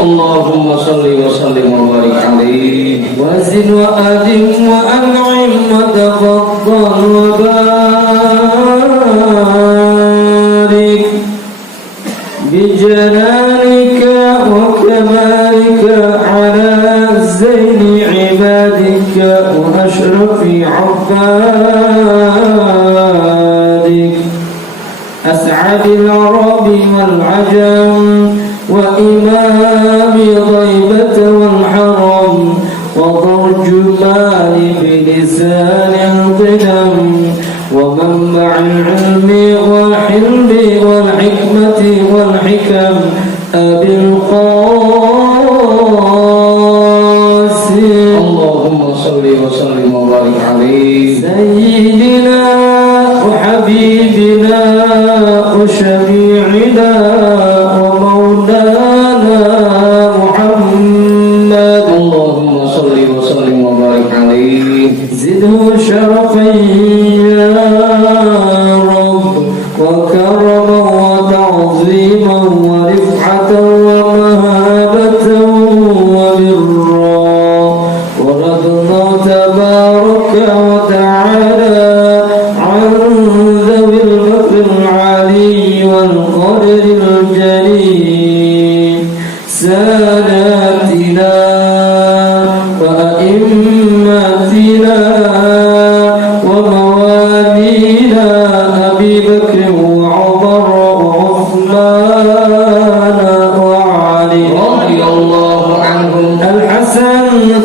Allahumma salli wa sallim wa barik alaihi wa zid wa adim wa an'im wa tafaddal wa barik bijalalika wa kamalika ala zaini ibadika wa ashrafi abbadik as'adil arabi wal ajam وإمام ضيبة والحرم وترجمان بلسان القدم ومنبع العلم والحلم والحكمة والحكم أبي القاسم اللهم صل وسلم وبارك عليه سيدنا وحبيبنا وشفيعنا شرفا يا رب وكرما وتعظيما ورفعة ومهابة وبرا ورضنا تبارك وتعالى عن ذوي الفضل العلي والقدر الجليل ساداتنا وأئمتنا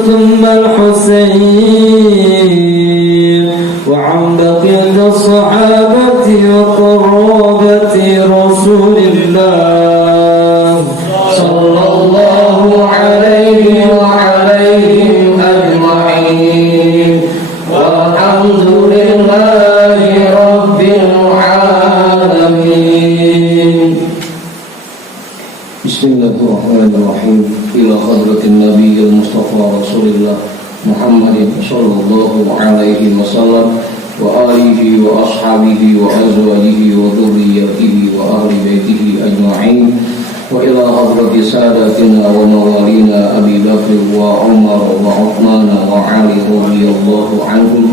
ثم الحسين وعن بقية الصحابة وقرابة رسول الله صلى الله عليه وعليهم أجمعين والحمد لله رب العالمين. بسم الله الرحمن الرحيم. إلى حضرة النبي المصطفى رسول الله محمد صلى الله عليه وسلم وآله وأصحابه وأزواجه وذريته وأهل بيته أجمعين وإلى حضرة ساداتنا وموالينا أبي بكر وعمر وعثمان وعلي رضي الله عنهم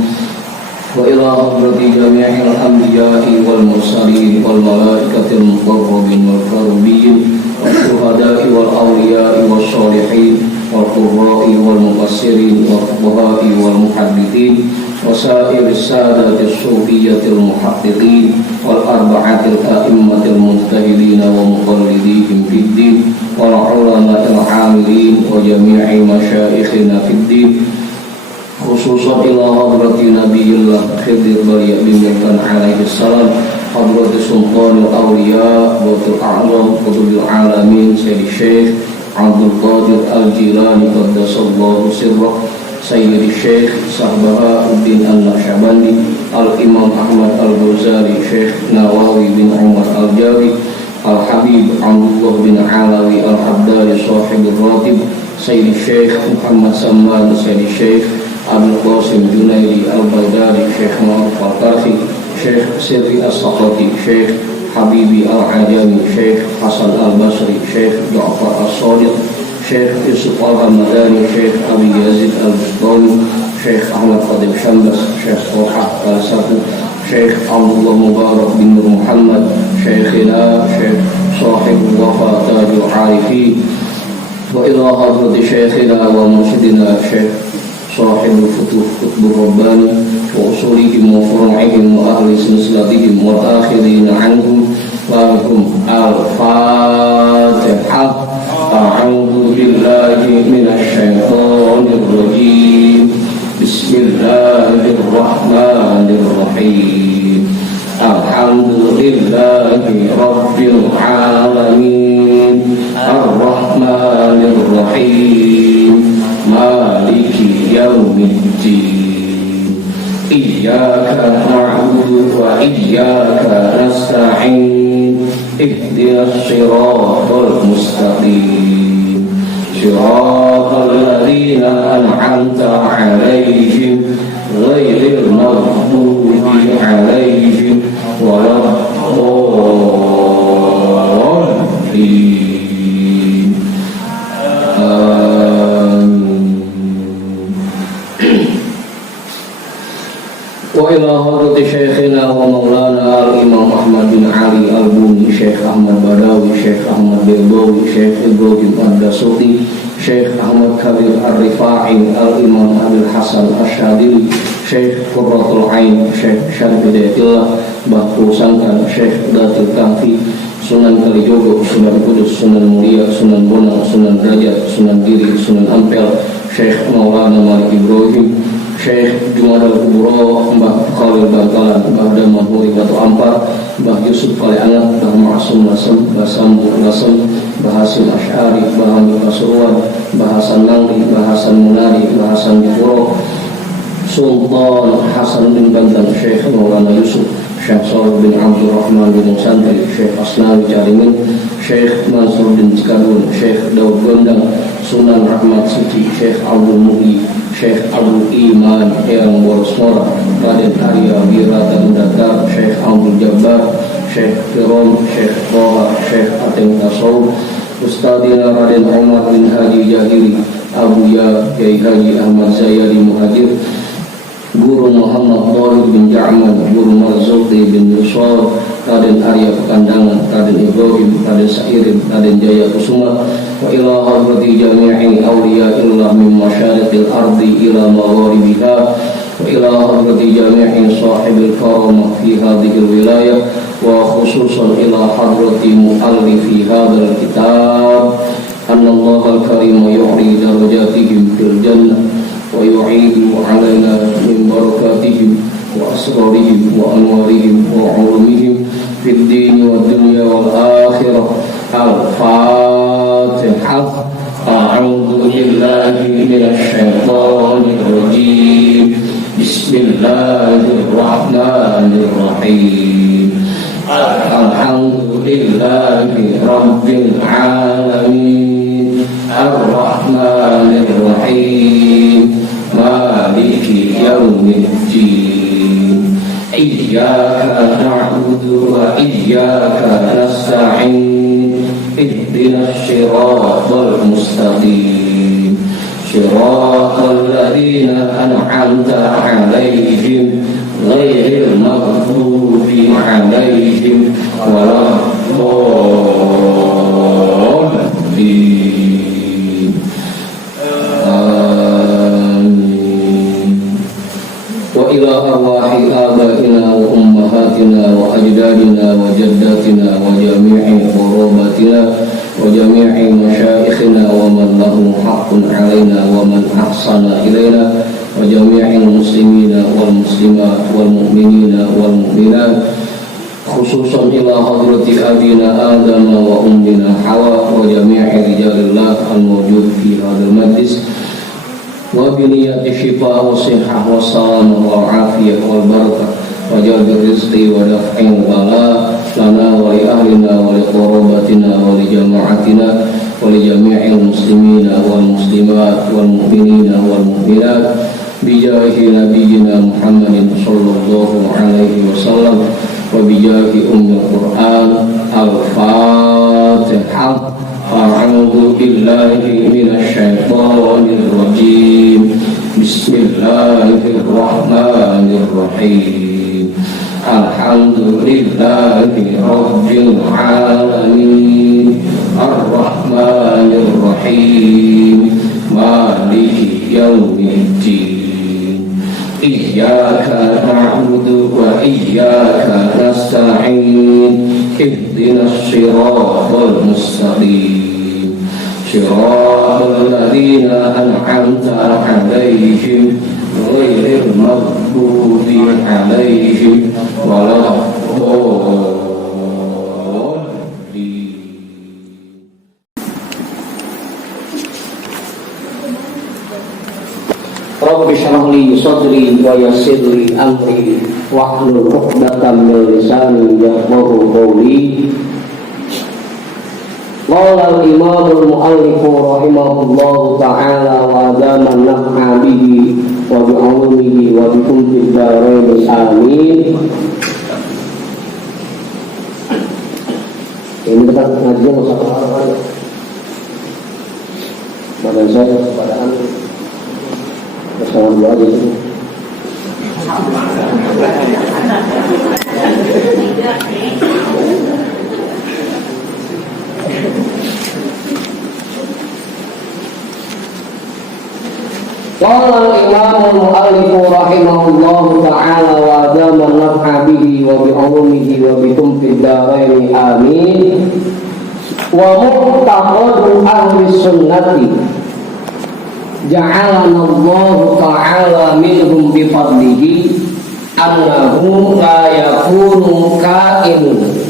وإلى حضرة جميع الأنبياء والمرسلين والملائكة المقربين والكرمين والشهداء والأولياء والصالحين والقراء والمفسرين والفقهاء والمحدثين وسائر السادة الصوفية المحققين والأربعة الأئمة المجتهدين ومقلديهم في الدين والعلماء العاملين وجميع مشايخنا في الدين خصوصا إلى حضرة نبي الله خضر بن مكان عليه السلام حضرة سلطان الأولياء وقت الأعظم قطب العالمين سيد الشيخ عبد القادر الجيلاني قدس الله سره سيد الشيخ بهاء الدين النقشبندي الإمام أحمد الغزالي شيخ نواوي بن عمر الجاري الحبيب عبد الله بن علوي الحداري صاحب الراتب سيد الشيخ محمد سمان سيد الشيخ أبو القاسم جنيدي البيداري شيخ معروف القاسي شيخ سيري السقطي شيخ حبيبي العجمي شيخ حسن البصري شيخ جعفر الصادق شيخ يوسف الهمداني شيخ أبي يزيد البستاني شيخ أحمد خادم شمبس شيخ طلحة السفو شيخ عبد الله مبارك بن محمد شيخنا شيخ صاحب الوفاء تاج العارفين وإلى حضرة شيخنا ومرشدنا شيخ صاحب الفتوح قطب الرباني وأصولهم وفروعهم وأهل سلسلتهم والآخرين عنهم لهم الفاتحة. أعوذ بالله من الشيطان الرجيم. بسم الله الرحمن الرحيم. الحمد لله رب العالمين الرحمن الرحيم مالك يوم الدين إياك نعبد وإياك نستعين اهدنا الصراط المستقيم صراط الذين أنعمت عليهم غير المغضوب عليهم وإلى حضرة شيخنا ومولانا الإمام أحمد بن علي البوني شيخ أحمد بداوي شيخ أحمد بيضاوي شيخ إبراهيم الدسوقي شيخ أحمد كبير الرفاعي الإمام أبي الحسن الشاذلي شيخ قرة العين شيخ شرف هداية الله Bahu Sangkan Syekh Datul Kahfi Sunan Kalijogo, Sunan Kudus, Sunan Muria, Sunan Bonang, Sunan Derajat, Sunan Giri, Sunan Ampel, Syekh Maulana Malik Ibrahim, Syekh Jumadal Kubro, Mbah Khalil Bangkalan, Mbah Daman Huri Batu Ampar, Mbah Yusuf Kaliangat, Mbah Ma'asum Nasem, Mbah Sambu Nasem, Mbah Hasim Asy'ari, Mbah Hamid Pasuruan, Mbah Hasan Mangli, Mbah Hasan Munari, Mbah Hasan Dipuro, Sultan Hasan bin Bantan, Syekh Maulana Yusuf, Syekh Salih bin Abdul Rahman bin Santri, Syekh Asnawi Caringin, Syekh Mansur bin Cikadun, Syekh Daud Gondang, Sunan Rahmat Suci, Syekh Abdul Muhyi, Syekh Abdul Iman Eyang Borosmora, Raden Arya Wirata Datar, Syekh Abdul Jabbar, Syekh Firon, Syekh Toha, Syekh Ateng Tasawuf, Ustadina Raden Umar bin Haji Jahiri, Abuya Kiai Haji Ahmad Zayadi Muhajir, Guru Muhammad Thalib bin Ja'man, Guru Marzuki bin Yusuf, Raden Arya Pekandangan, Raden Ibrahim, Raden Sa'irin, Raden Jaya Kusuma, wa ila hadrati jami'i awliya illah min masyariqil ardi ila magharibiha, wa ila hadrati jami'i sahibil karamah fi hadhil wilayah, wa khususan ila hadrati mu'allifi hadhal kitab, anna Allah al-karim yu'ri darajatihim fil jannah wa yu'idu alaina min barakatihim wa asrarihim wa anwarihim wa ulumihim fid din wa dunya wal akhirah. Al-Fatihah. A'udzu billahi minasy syaithanir rajim. Bismillahirrahmanirrahim. Alhamdulillahi rabbil alamin. Ar-Rahmanir Rahim. Maliki yaumiddin. Iyyaka na'budu wa iyyaka nasta'in. Ihdinas siratal mustaqim. Siratal ladzina an'amta 'alaihim ghairil maghdubi 'alaihim waladdallin. Wa ila arwahi abaina wa ummahatina wa ajdadina wa jaddatina wa jami'i qurbatina wa jami'i masyayikhina wa man lahu haqqun alaina wa man ahsana ilaina wa jami'il muslimina wal muslimat wal mu'minina wal mu'minat, khususan ila hadrati abina Adam wa ummina Hawa wa jami'i rijalillah al-mawjud fi hadzal majlis, wa biniyati shifa wa sihah wa salamah wa afiyah wal barakah wa jalbir rizqi wa daf'in bala lana wa li ahlina wa li qurabatina wa li jama'atina wa li jami'il muslimina wal muslimat wal mu'minina wal mu'minat bijahi nabiyyina Muhammadin sallallahu alaihi wasallam wa bijahi ummil Qur'an. Al-Fatihah. A'udzu billahi minasy syaithanir rajim. Bismillahirrahmanirrahim. Alhamdulillahi rabbil alamin. Ar-Rahmanir Rahim. Maliki yaumiddin. Iyyaka na'budu wa iyyaka nasta'in. Ihdinas siratal mustaqim. Siratal ladzina an'amta 'alaihim ghairil maghdubi 'alaihim waladdallin. Rabbi shrah li sadri wa yassir li amri wahlul 'uqdatam min lisani yafqahu qawli. Qala al-imam al-mu'allif rahimahullahu ta'ala wa adama naf'a bihi wa bi 'ulumihi wa bi kulli darain amin. Ini kita ngaji masalah badan saya kepadaan bersama dua aja. Qala al-Imam al-Mu'allif rahimahullahu ta'ala wa adama naf'a bihi wa bi ulumihi wa bi tumfid daraini amin. Wa mu'taqadu ahli sunnati ja'alana Allah ta'ala minhum bi fadlihi annahu la yakunu ka'inun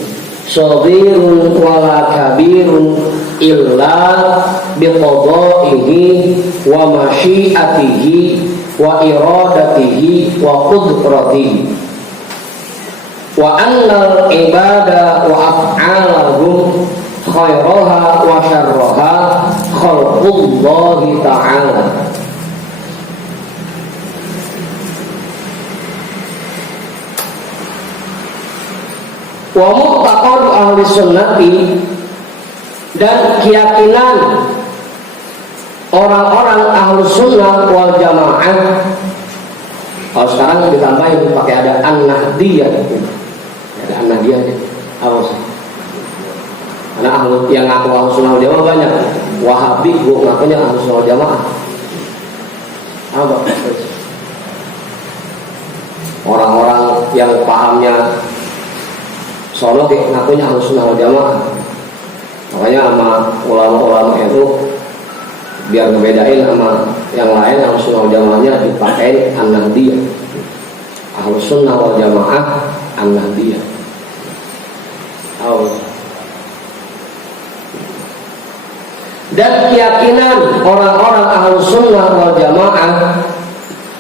saghirun wala kabirun illa biqada'ihi wa masyiatihi wa iradatihi wa qudratihi wa annal ibada wa af'alahum khairaha wa syarraha khalqullahi ta'ala. Wa mu'taqad ahli sunnati, dan keyakinan orang-orang ahlu sunnah wal jamaah. Kalau sekarang ditambahin pakai ada an-nahdiyah, ada an-nahdiyah, harus. Karena ahlu yang ngaku ahlu sunnah wal jamaah banyak. Wahabi gua ngakunya ahlu sunnah wal jamaah. Apa? Orang-orang yang pahamnya Solo ngakunya ahlu sunnah wal jamaah. Makanya sama ulama-ulama itu biar ngebedain sama yang lain, Ahlus Sunnah wal Jamaahnya dipakai an-nahdiyah. Ahlus Sunnah wal Jamaah an-nahdiyah. Dan keyakinan orang-orang Ahlus Sunnah wal Jamaah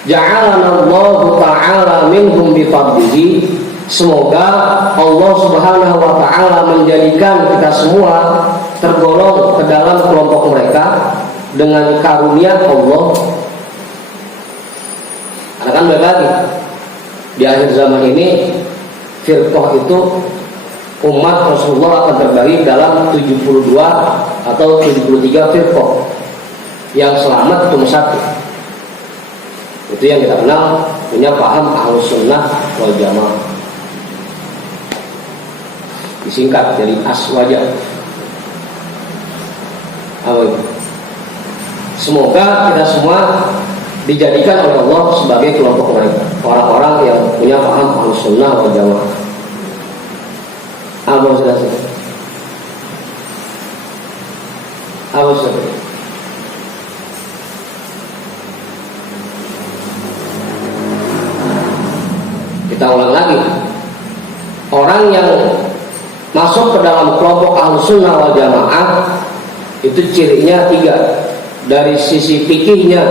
ja'alana Allah ta'ala minhum bi fadlihi. Semoga Allah Subhanahu wa ta'ala menjadikan kita semua tergolong ke dalam kelompok mereka dengan karunia Allah. Karena kan balik lagi di akhir zaman ini firqah itu umat Rasulullah akan terbagi dalam 72 atau 73 firqah. Yang selamat cuma satu. Itu yang kita kenal punya paham Ahlus Sunnah wal Jamaah. Disingkat jadi aswaja. Semoga kita semua dijadikan oleh Allah sebagai kelompok mereka, orang-orang yang punya paham Ahlus Sunnah wal Jamaah. Apa sudah selesai? Apa sudah? Kita ulang lagi. Orang yang masuk ke dalam kelompok Ahlus Sunnah wal Jamaah itu cirinya 3. Dari sisi fikihnya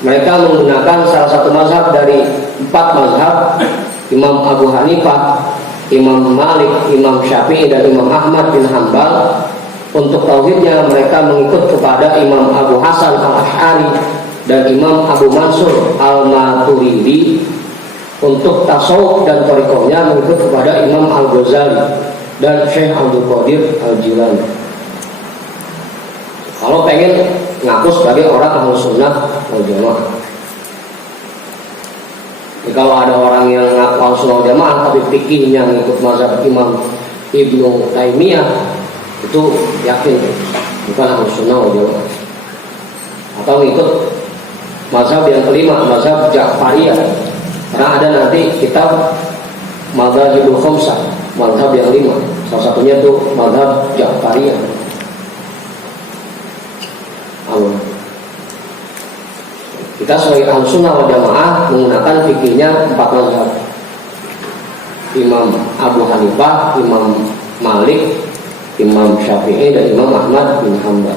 mereka menggunakan salah satu mazhab dari 4 mazhab, Imam Abu Hanifah, Imam Malik, Imam Syafi'i, dan Imam Ahmad bin Hanbal. Untuk tauhidnya mereka mengikut kepada Imam Abu Hasan al-Ash'ari dan Imam Abu Mansur al-Maturidi. Untuk tasawuf dan thariqahnya mengikut kepada Imam Al-Ghazali dan Syekh Abdul Qadir Al-Jilani. Kalau pengen ngaku sebagai orang Ahlus Sunnah wal Jamaah. Jadi kalau ada orang yang ngaku Ahlus Sunnah wal Jamaah tapi fikihnya mengikut mazhab Imam Ibnu Taimiyah, itu yakin bukan Ahlus Sunnah wal Jamaah. Atau mengikut mazhab yang kelima, mazhab Ja'fariyah. Karena ada nanti kitab Madzhabul Khamsah, mazhab yang 5. Salah satunya itu mazhab Ja'fariyah. Kita sebagai Ahlus Sunnah wal Jamaah menggunakan fikihnya 4 mazhab. Imam Abu Hanifah, Imam Malik, Imam Syafi'i, dan Imam Ahmad bin Hanbal.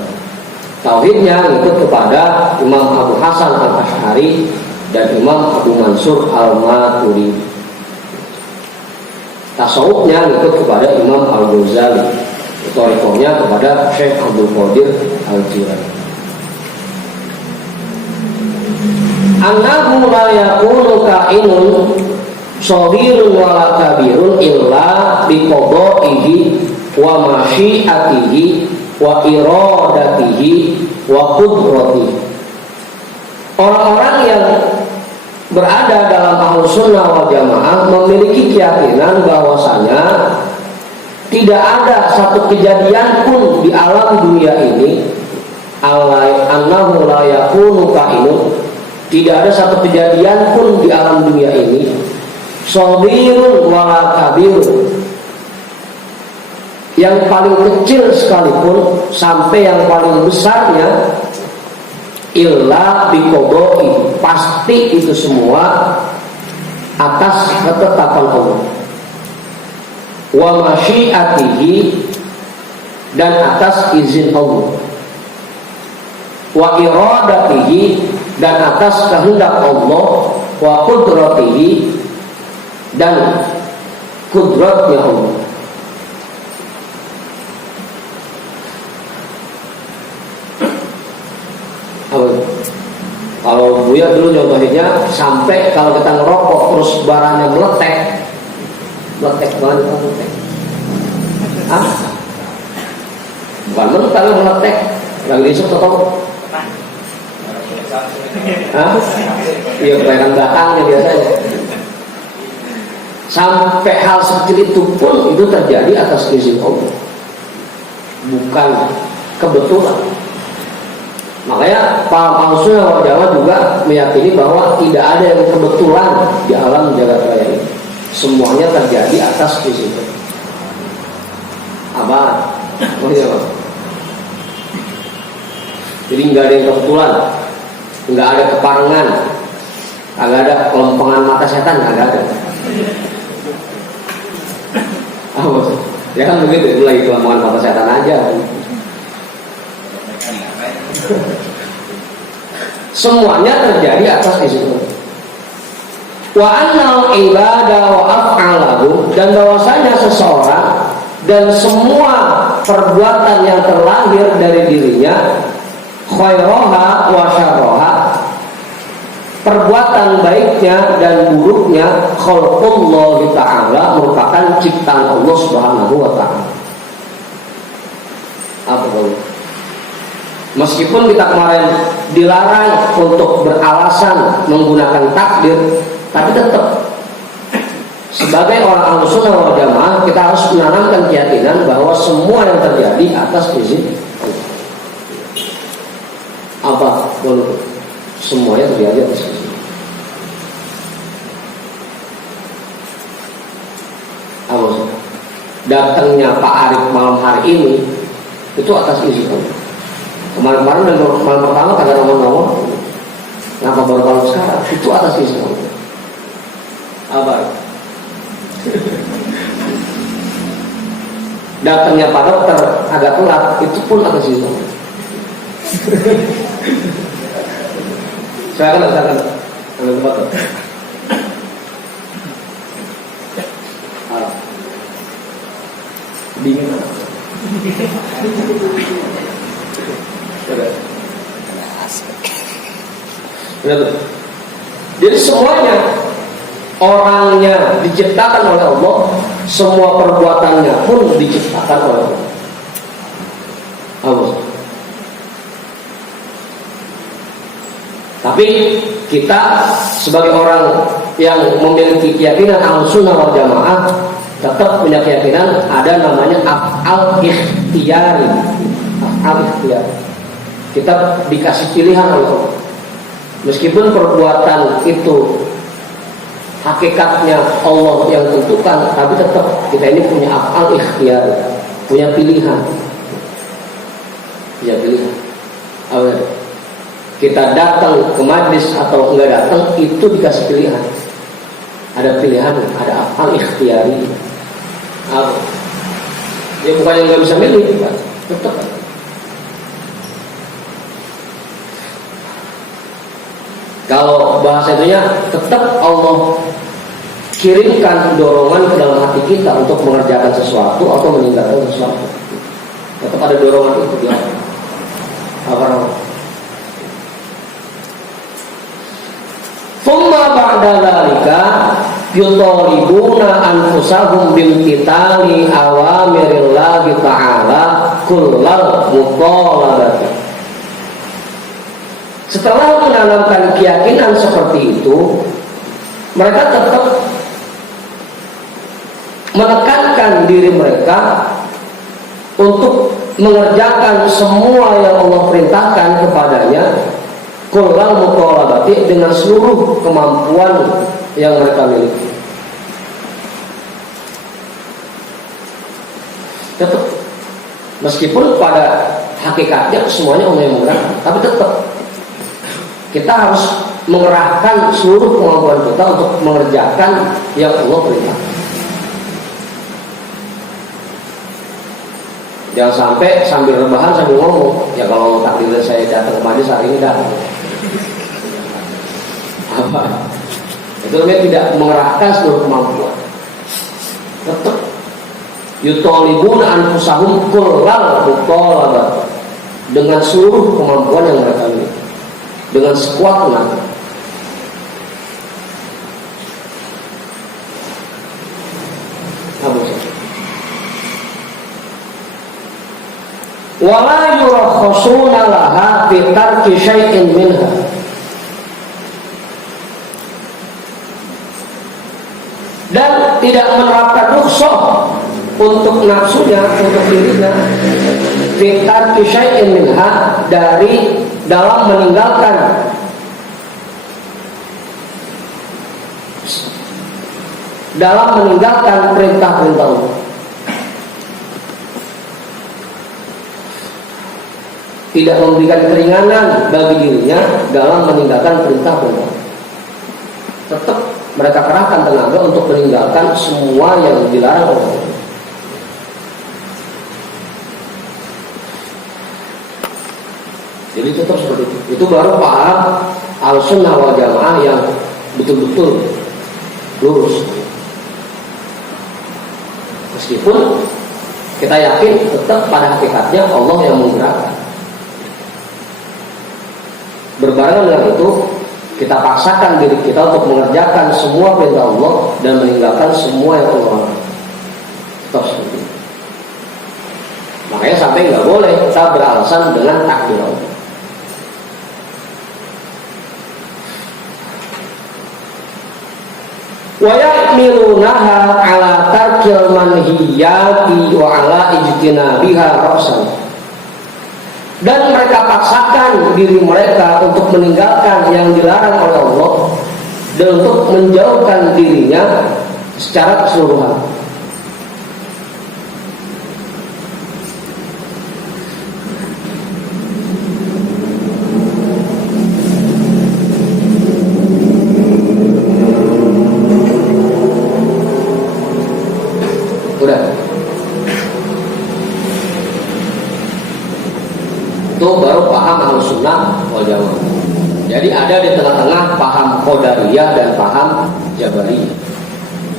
Tauhidnya ikut kepada Imam Abu Hasan al-Ash'ari dan Imam Abu Mansur al-Maturidi. Tasawufnya ikut kepada Imam Al-Ghazali. Thariqahnya kepada Syekh Abdul Qadir Al-Jilani. Annahu la yakunu ka'inun shaghirun wala kabirun illa biqada'ihi wa masyiatihi wa iradatihi wa qudratihi. Orang-orang yang berada dalam Ahlus Sunnah wal Jamaah memiliki keyakinan bahwasanya tidak ada satu kejadian pun di alam dunia ini annahu la yakunu kainun, tidak ada satu kejadian pun di alam dunia ini shaghirun wala kabirun, yang paling kecil sekalipun sampai yang paling besarnya, illa biqodoi, pasti itu semua atas ketetapan Allah, wa masyiatihi, dan atas izin Allah, wa iradatihi, dan atas kehendak Allah, wa qudratihi, dan kudratnya Allah. Kalau Buya dulu contohnya, sampai kalau kita ngerokok terus barangnya meletek banget, meletek. Bukan meletek, meletek. Lagi disuk atau? Iya, kelihatan belakangnya biasanya. Sampai hal sekecil itu pun itu terjadi atas izin Allah, bukan kebetulan. Makanya para Ahlus Sunnah wal Jamaah juga meyakini bahwa tidak ada yang kebetulan di alam jagat raya ini. Semuanya terjadi atas izin Allah. Oh iya, Pak. Jadi nggak ada yang kebetulan, nggak ada keparengan, nggak ada kelompongan mata setan, nggak ada. Ya kan begitu, itu lagi kelompongan mata setan aja. Semuanya terjadi atas izin Allah. Wa annal ibadah wa af'alahu, dan bahwasanya seseorang dan semua perbuatan yang terlahir dari dirinya, khairaha wa syarraha, perbuatan baiknya dan buruknya, khalqullah ta'ala, merupakan ciptaan Allah Subhanahu wa ta'ala. Apa itu? Meskipun kita kemarin dilarang untuk beralasan menggunakan takdir, tapi tetap sebagai orang Ahlus Sunnah wal Jamaah kita harus menanamkan keyakinan bahwa semua yang terjadi atas izin Allah. Apa? Semuanya terjadi atas izin. Apa? Datangnya Pak Arif malam hari ini itu atas izin Allah. Kemarin-kemarin dan malam pertama kagak nongol-nongol, kenapa baru sekarang? Itu atas izin Allah. Apa? Datangnya Pak Dokter agak telat, itu pun atas izin Allah. Silakan, ambil tempat. Dingin. Jadi semuanya, orangnya diciptakan oleh Allah, semua perbuatannya pun diciptakan oleh Allah. Tapi kita sebagai orang yang memiliki keyakinan Ahlus Sunnah wal Jamaah tetap punya keyakinan ada namanya af'al ikhtiyari. Af'al ikhtiyari. Kita dikasih pilihan oleh Allah. Meskipun perbuatan itu hakikatnya Allah yang tentukan, tapi tetap kita ini punya af'al ikhtiyari, punya pilihan. Punya pilihan. Kita datang ke majlis atau enggak datang, itu dikasih pilihan. Ada pilihan, ada af'al ikhtiyari. Ya bukan yang nggak bisa milih, kan? Tetap. Kalau bahasa itunya, tetap Allah kirimkan dorongan ke dalam hati kita untuk mengerjakan sesuatu atau meninggalkan sesuatu. Tetap ada dorongan itu dia. Apa? Thumma ba'da dzalika yutalibuna anfusahum bimtithali awamirillahi ta'ala kullal mutalabati. Setelah menanamkan keyakinan seperti itu, mereka tetap menekankan diri mereka untuk mengerjakan semua yang Allah perintahkan kepadanya kullal mutalabati dengan seluruh kemampuan yang mereka miliki. Tetap, meskipun pada hakikatnya semuanya Allah yang menggerakkan, tapi tetap kita harus mengerahkan seluruh kemampuan kita untuk mengerjakan yang Allah perintahkan. Jangan sampai sambil rebahan sambil ngomong, ya kalau takdir saya datang ke majelis hari ini datang. Apa? Itu namanya tidak mengerahkan seluruh kemampuan. Tetap yutolibuna anfusahum kullal mutolabat, dengan seluruh kemampuan yang mereka miliki, dengan sekuat tenaga. Wala yurakhasuna laha fi tarki syai'in minha, dan tidak menerapkan rukhsah untuk nafsunya, untuk dirinya fi tarki syai'in minha, dari dalam meninggalkan perintah-perintah Allah. Tidak memberikan keringanan bagi dirinya dalam meninggalkan perintah-perintah. Tetap mereka kerahkan tenaga untuk meninggalkan semua yang dilarang oleh Allah. Jadi tetap seperti itu. Itu baru paham Ahlussunnah wal Jamaah yang betul-betul lurus. Meskipun kita yakin tetap pada hakikatnya Allah yang menggerakkan. Berbarengan dengan itu, kita paksakan diri kita untuk mengerjakan semua perintah Allah dan meninggalkan semua yang Allah larang. Tetap seperti itu. Makanya sampai nggak boleh kita beralasan dengan takdir Allah. Wa ya'milunaha ala tarkil manhiyati wa ala ijtinabiha ra'san, dan mereka paksakan diri mereka untuk meninggalkan yang dilarang oleh Allah dan untuk menjauhkan dirinya secara keseluruhan. Udah. Itu baru paham Ahlussunnah wal Jamaah. Jadi ada di tengah-tengah paham Qadariyah dan paham Jabariyah.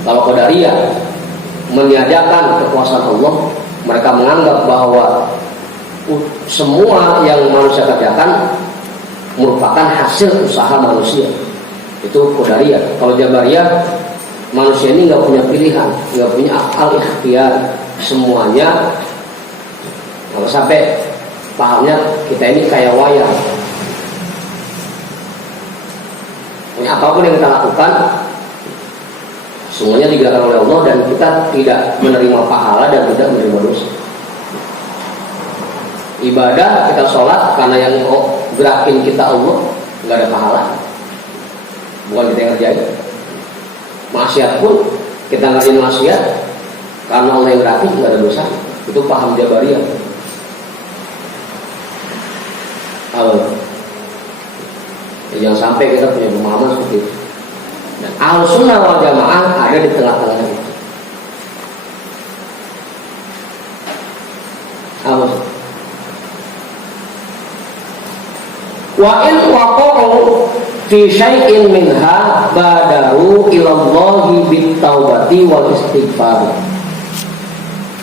Kalau Qadariyah meniadakan kekuasaan Allah, mereka menganggap bahwa semua yang manusia kerjakan merupakan hasil usaha manusia. Itu Qadariyah. Kalau Jabariyah, manusia ini nggak punya pilihan, nggak punya akal ikhtiar, semuanya. Kalau sampai pahamnya kita ini kayak wayang, apapun yang kita lakukan semuanya digerakkan oleh Allah dan kita tidak menerima pahala dan tidak menerima dosa. Ibadah kita sholat karena yang gerakin kita Allah, nggak ada pahala, bukan kita yang ngerjain. Maksiat pun kita ngerjain maksiat karena Allah yang gerakin, nggak ada dosa. Itu paham Jabariyah. Jangan sampai kita punya pemahaman seperti itu. Dan Ahlussunnah wal Jamaah ada di tengah-tengah itu. Wa in waqa'u fi syai'in minha badaru ilallahi bit-taubati wal istighfar.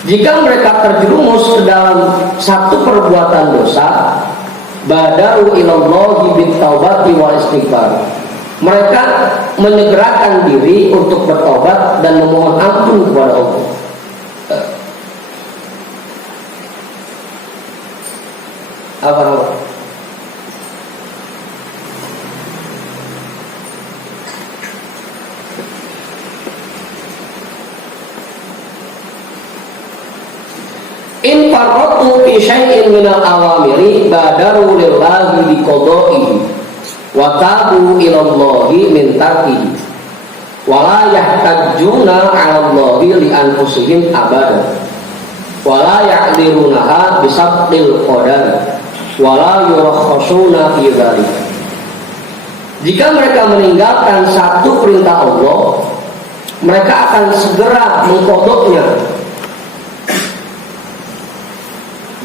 Jika mereka terjerumus ke dalam satu perbuatan dosa, badaru ilallahi bit-taubati wal istighfar, mereka menyegerakan diri untuk bertobat dan memohon ampun kepada Allah. Apa? In farratu fi syai'in minal awamiri badaru lillahi biqada'ihi wa tabu ilallahi min tarkihi wa la yahtajjuna 'ala Allahi li anfusihim abada wa la ya'dirunaha bisabqil qadari wa la yurakhasuna fi dzalika. Jika mereka meninggalkan satu perintah Allah, mereka akan segera mengkodoknya.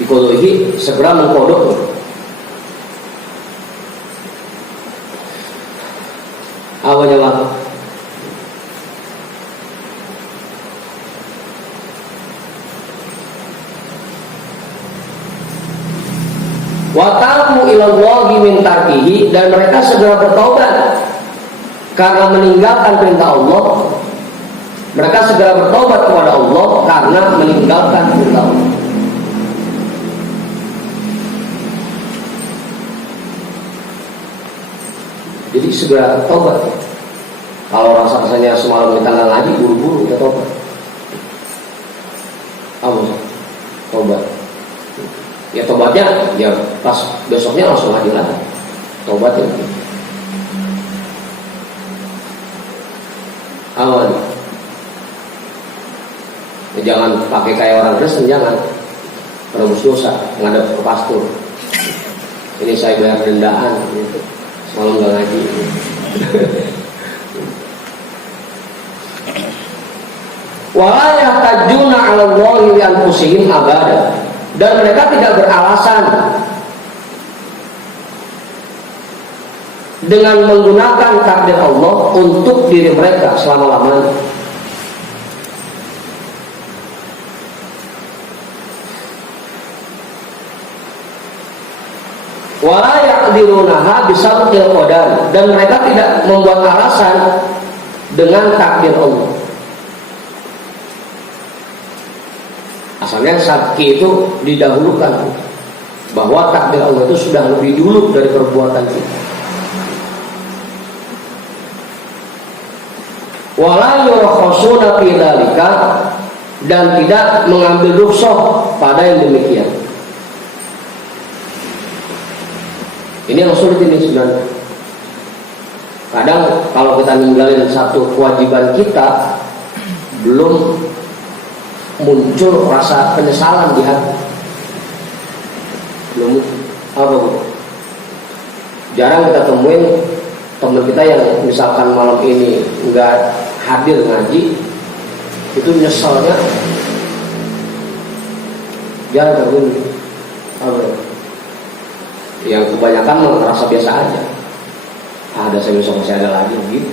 Dikodohi, segera mengkodoknya. Awalnya lah. Watamu ilallahi min tarkihi, dan mereka segera bertobat karena meninggalkan perintah Allah. Mereka segera bertobat kepada Allah karena meninggalkan perintah Allah. Jadi segera tobat. Kalau rasanya semalam kita nggak ngaji, buru-buru kita tobat. Apa? Tobat. Ya tobatnya, ya pas besoknya langsung ngaji lagi. Tobat ya. Awal. Ya, jangan pakai kayak orang Kristen, jangan. Penebus dosa, ngadep ke pastor. Ini saya bayar dendaan. Gitu. Semalam nggak ngaji. Wala yahtajuna 'ala Allahi li anfusihim abada, dan mereka tidak beralasan dengan menggunakan takdir Allah untuk diri mereka selama-lamanya. Wala yaqdirunaha bisabqil qadar, dan mereka tidak membuat alasan dengan takdir Allah. Asalnya sabki itu didahulukan, bahwa takdir Allah itu sudah lebih dulu dari perbuatan kita. Wala yurakhasuna fi dzalika, dan tidak mengambil rukhsah pada yang demikian. Ini yang sulit ini sebenarnya. Kadang kalau kita ninggalin satu kewajiban kita, belum muncul rasa penyesalan di hati. Belum apa? Jarang kita temuin teman kita yang misalkan malam ini nggak hadir ngaji, itu nyesalnya jarang temuin. Apa? Yang kebanyakan merasa biasa aja. Ada saya besok masih ada lagi gitu.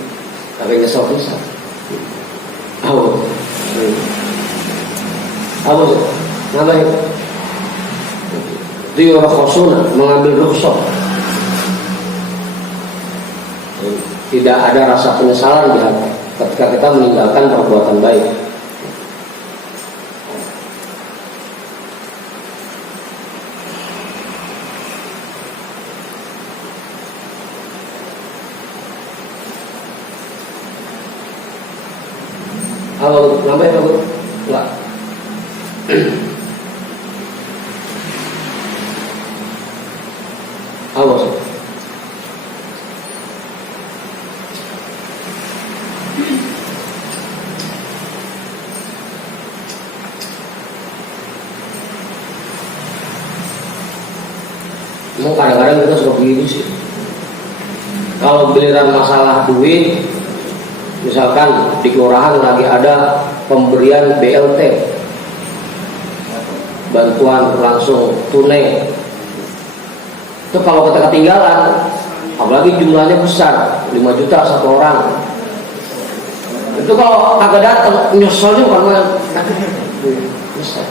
Tapi nyesel bisa. Apa? Apa sih? Ngapain? Yurakhasuna, mengambil rukhsah. Tidak ada rasa penyesalan di hati ketika kita meninggalkan perbuatan baik. Kalau ngapain kamu? Enggak. Awas. Emang kadang-kadang kita suka begitu sih. Kalau giliran masalah duit, misalkan di kelurahan lagi ada pemberian BLT, bantuan langsung tunai, itu kalau kita ketinggalan, apalagi jumlahnya besar, 5 juta satu orang, itu kalau agak datang nyeselnya karena besar.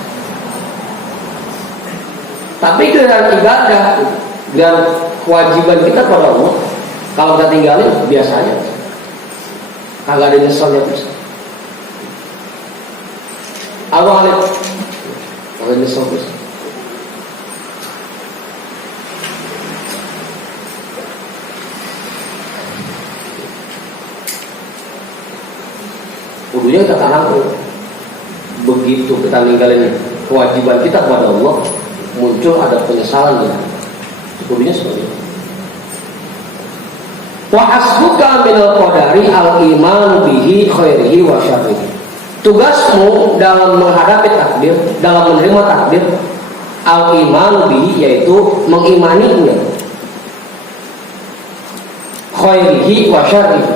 Tapi dengan ibadah dan kewajiban kita pada Allah, kalau kita tinggalin biasanya kagak ada nyeselnya bisa. Awalnya kagak nyesel bisa. Kudunya kita tanam begitu kita ninggalin kewajiban kita kepada Allah, muncul ada penyesalan ya. Hukumnya seperti itu. Wa hasbuka minal qadari al-iman bihi khairihi wa syarrihi. Tugasmu dalam menghadapi takdir, dalam menerima takdir, al-iman bihi, yaitu mengimaninya, khairihi wa syarrihi,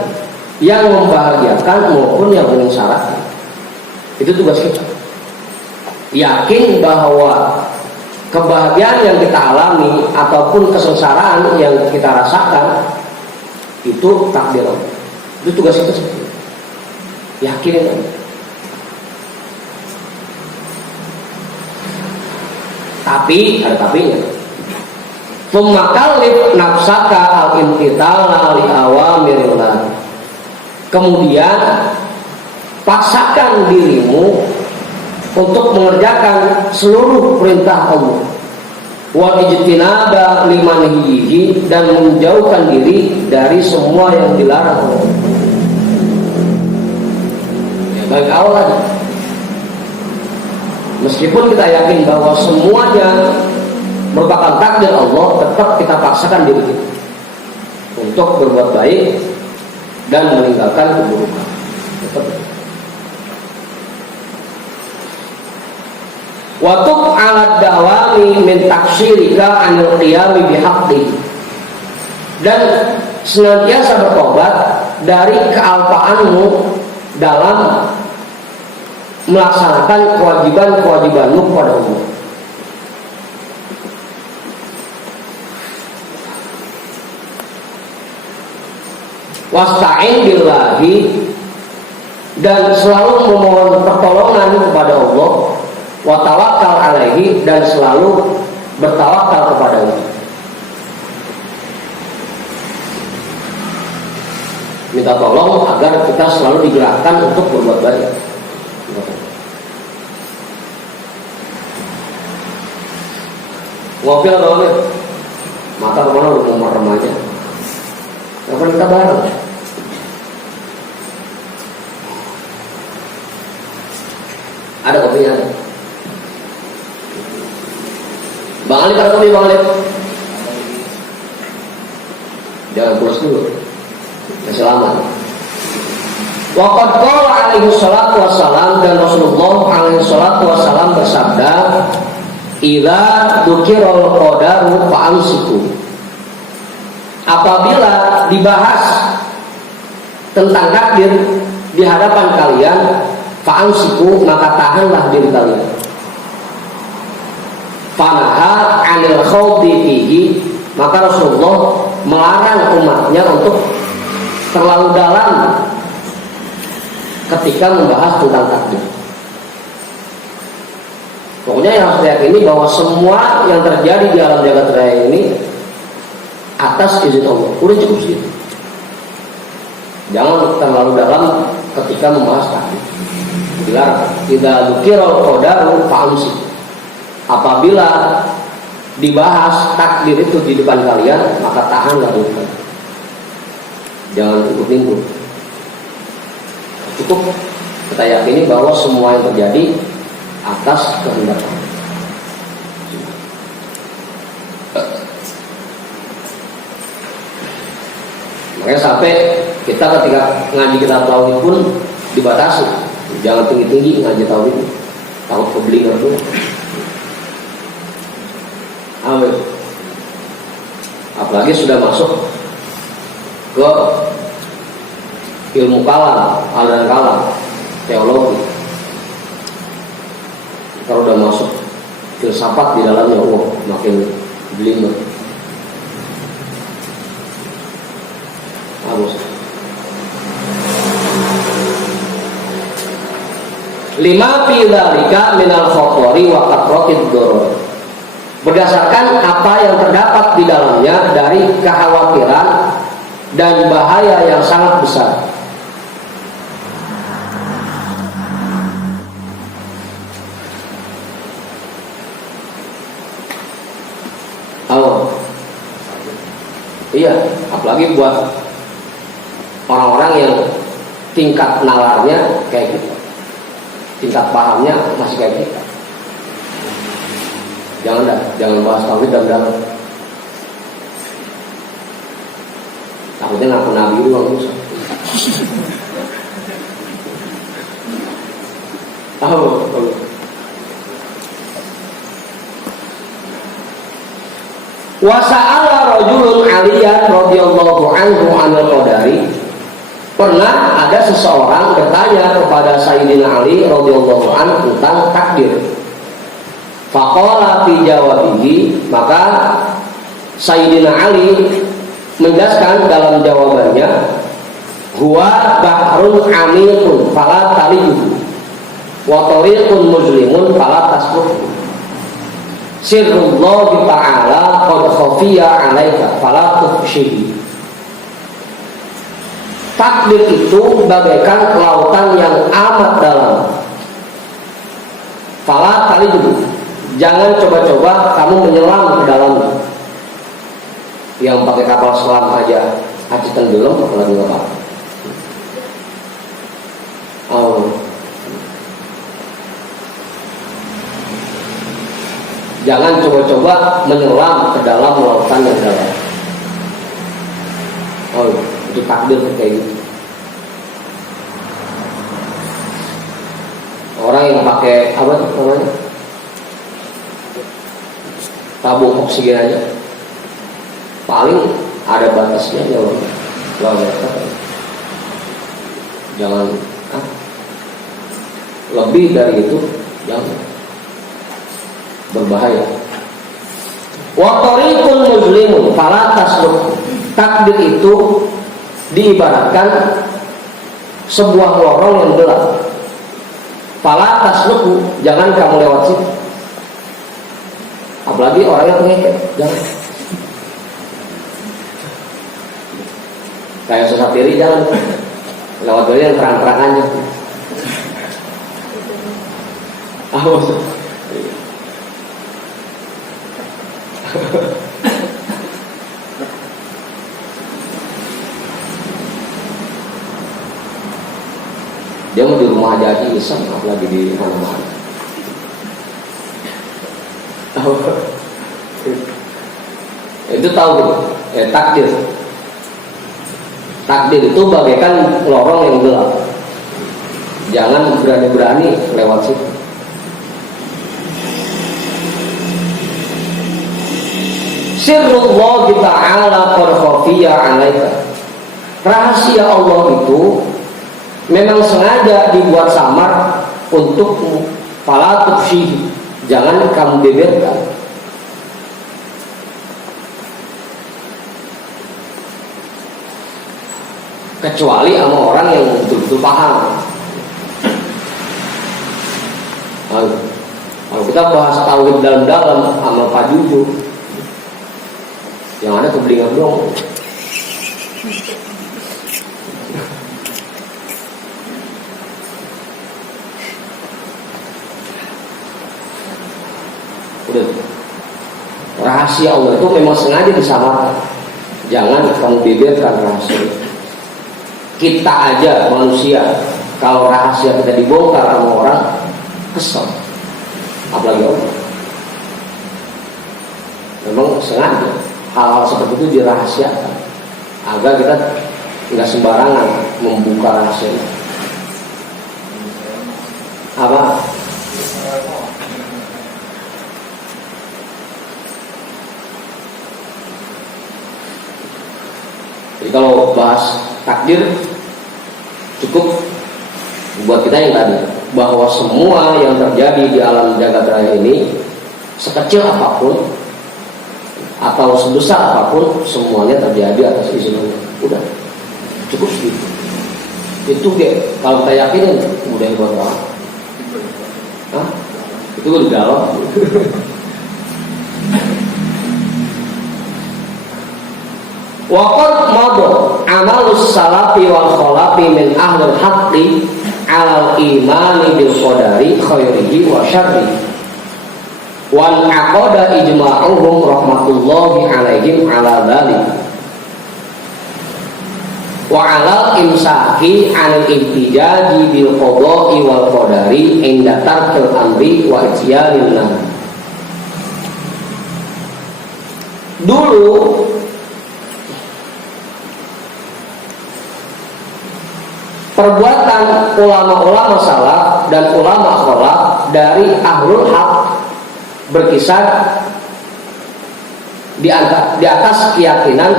yang membahagiakan maupun yang menyengsarakan. Itu tugas kita. Yakin bahwa kebahagiaan yang kita alami ataupun kesengsaraan yang kita rasakan itu takdir Allah. Itu tugas kita seperti itu. Yakin itu. Tapi ada tapinya. Pemakallif nafsaka al-imtithala li awamirillah. Kemudian paksakan dirimu untuk mengerjakan seluruh perintah Allah. Wa ijtinaba limanhihi, dan menjauhkan diri dari semua yang dilarang Allah. Ya, bagi Allah, meskipun kita yakin bahwa semuanya merupakan takdir Allah, tetap kita paksakan diri kita untuk berbuat baik dan meninggalkan keburukan. Tetap. Wa tub 'ala dawami min taksirika 'anil qiyami bihaqqi, dan senantiasa bertobat dari kealpaanmu dalam melaksanakan kewajiban-kewajibanmu kepada Allah. Wasta'in billahi, dan selalu memohon pertolongan kepada Allah. Wa tawakkal alaihi, dan selalu bertawakal kepada-Nya. Minta tolong agar kita selalu digerakkan untuk berbuat baik. Ngopi atau apa? Mata kemana udah mau merem aja. Kapan kita bareng? Ada kopinya ada. Bang Alif, ada kopi Bang Alif? Jangan pulas dulu, masih lama. Waqad qala alaihi salatu wassalam, dan Rasulullah alaihi salatu wassalam bersabda, idza dzukirul qadaru fa'amsiku. Apabila dibahas tentang takdir di hadapan kalian, fa'amsiku, maka tahanlah diri kalian. Fanaha 'anil khawdi fihi, maka Rasulullah melarang umatnya untuk terlalu dalam ketika membahas tentang takdir. Pokoknya yang harus diyakini bahwa semua yang terjadi di alam jagat raya ini atas izin Allah. Udah cukup sih. Jangan terlalu dalam ketika membahas takdir. Dilarang. Idza dzukirul qadaru fa'amsiku. Apabila dibahas takdir itu di depan kalian, maka tahanlah diri kalian. Jangan ikut nimbrung. Cukup kita yakini bahwa semua yang terjadi atas kehendak Allah. Makanya sampai kita ketika ngaji kitab tauhid pun dibatasi. Jangan tinggi-tinggi ngaji tauhid, takut keblinger tuh. Amin. Apalagi sudah masuk ke ilmu kalam, aliran kalam, teologi. Kalau udah masuk filsafat di dalamnya, makin blinger. Harus. 5 fi dzalika minal khatori wa katratid doror. Berdasarkan apa yang terdapat di dalamnya dari kekhawatiran dan bahaya yang sangat besar. Iya, apalagi buat orang-orang yang tingkat nalarnya kayak gitu, tingkat pahamnya masih kayak gitu. jangan bahas tauhid dalam. Takutnya ngaku nabi dulu Bang Musa. Wa sa'ala rajulun 'aliyan radhiyallahu anhu 'anil qadari. Pernah ada seseorang bertanya kepada Sayyidina Ali radhiyallahu anhu tentang takdir. Faqala fi jawabihi, maka Sayyidina Ali menjelaskan dalam jawabannya, huwa bahrun 'amiqun fala talijuhu wa tariqun muslimun fala tasluhu. Sirrullahi ta'ala qad khafiya 'alaika fala tufshihi. Takdir itu bagaikan lautan yang amat dalam. Fala talijuhu, jangan coba-coba kamu menyelam ke dalamnya. Yang pakai kapal selam aja aja tenggelam, apalagi kapal. Jangan coba-coba menyelam ke dalam lautan yang dalam. Itu takdir kayak gitu. Orang yang pakai apa namanya? Tabung oksigen aja, paling ada batasnya ya, jangan lebih dari itu, jangan, berbahaya. Wa tariqul muslimun fala tasluk. Takdir itu diibaratkan sebuah lorong yang gelap. Fala tasluk, jangan kamu lewat situ. Apalagi orang yang pengekeh, jangan. Kayak sesat diri, jangan lewat diri yang terang-terangannya. Dia mau di rumah aja iseng, apalagi di mana-mana. Itu tahu gitu. Takdir. Takdir itu bagaikan lorong yang gelap. Jangan berani-berani lewat situ. Sirrullahi ta'ala qad khafiya 'alaika. Rahasia Allah itu memang sengaja dibuat samar untukmu. Fala tufshihi, jangan kamu beberkan. Kecuali sama orang yang betul-betul paham. Kalau kita bahas tauhid dalam-dalam sama Pak Juju, yang ada kebelingan dong. Udah. Rahasia Allah itu memang sengaja disamarkan. Jangan kamu beberkan rahasia. Kita aja manusia, kalau rahasia kita dibongkar sama orang, kesel. Apalagi Allah. Memang sengaja hal-hal seperti itu dirahasiakan agar kita nggak sembarangan membuka rahasia. Apa? Jadi kalau bahas takdir cukup buat kita yang tadi, bahwa semua yang terjadi di alam jagat raya ini, sekecil apapun atau sebesar apapun, semuanya terjadi atas izin Allah. Udah cukup segitu. Itu kalau kita yakinin udah hebat banget. Itu udah galau. Waqad madu amalus salafi wal khalafi min ahlil haqqi alal imani bil qadari khairihi wa syarrihi wal aqada ijma'uhum rahmatullahi alaihim ala dzalik wa ala imsaki anil ihtijaji bil qada'i wal qadari inda tarkil amri wa ijyalin nahi. dulu perbuatan ulama-ulama salaf dan ulama khalaf dari ahlul haq berkisar di atas keyakinan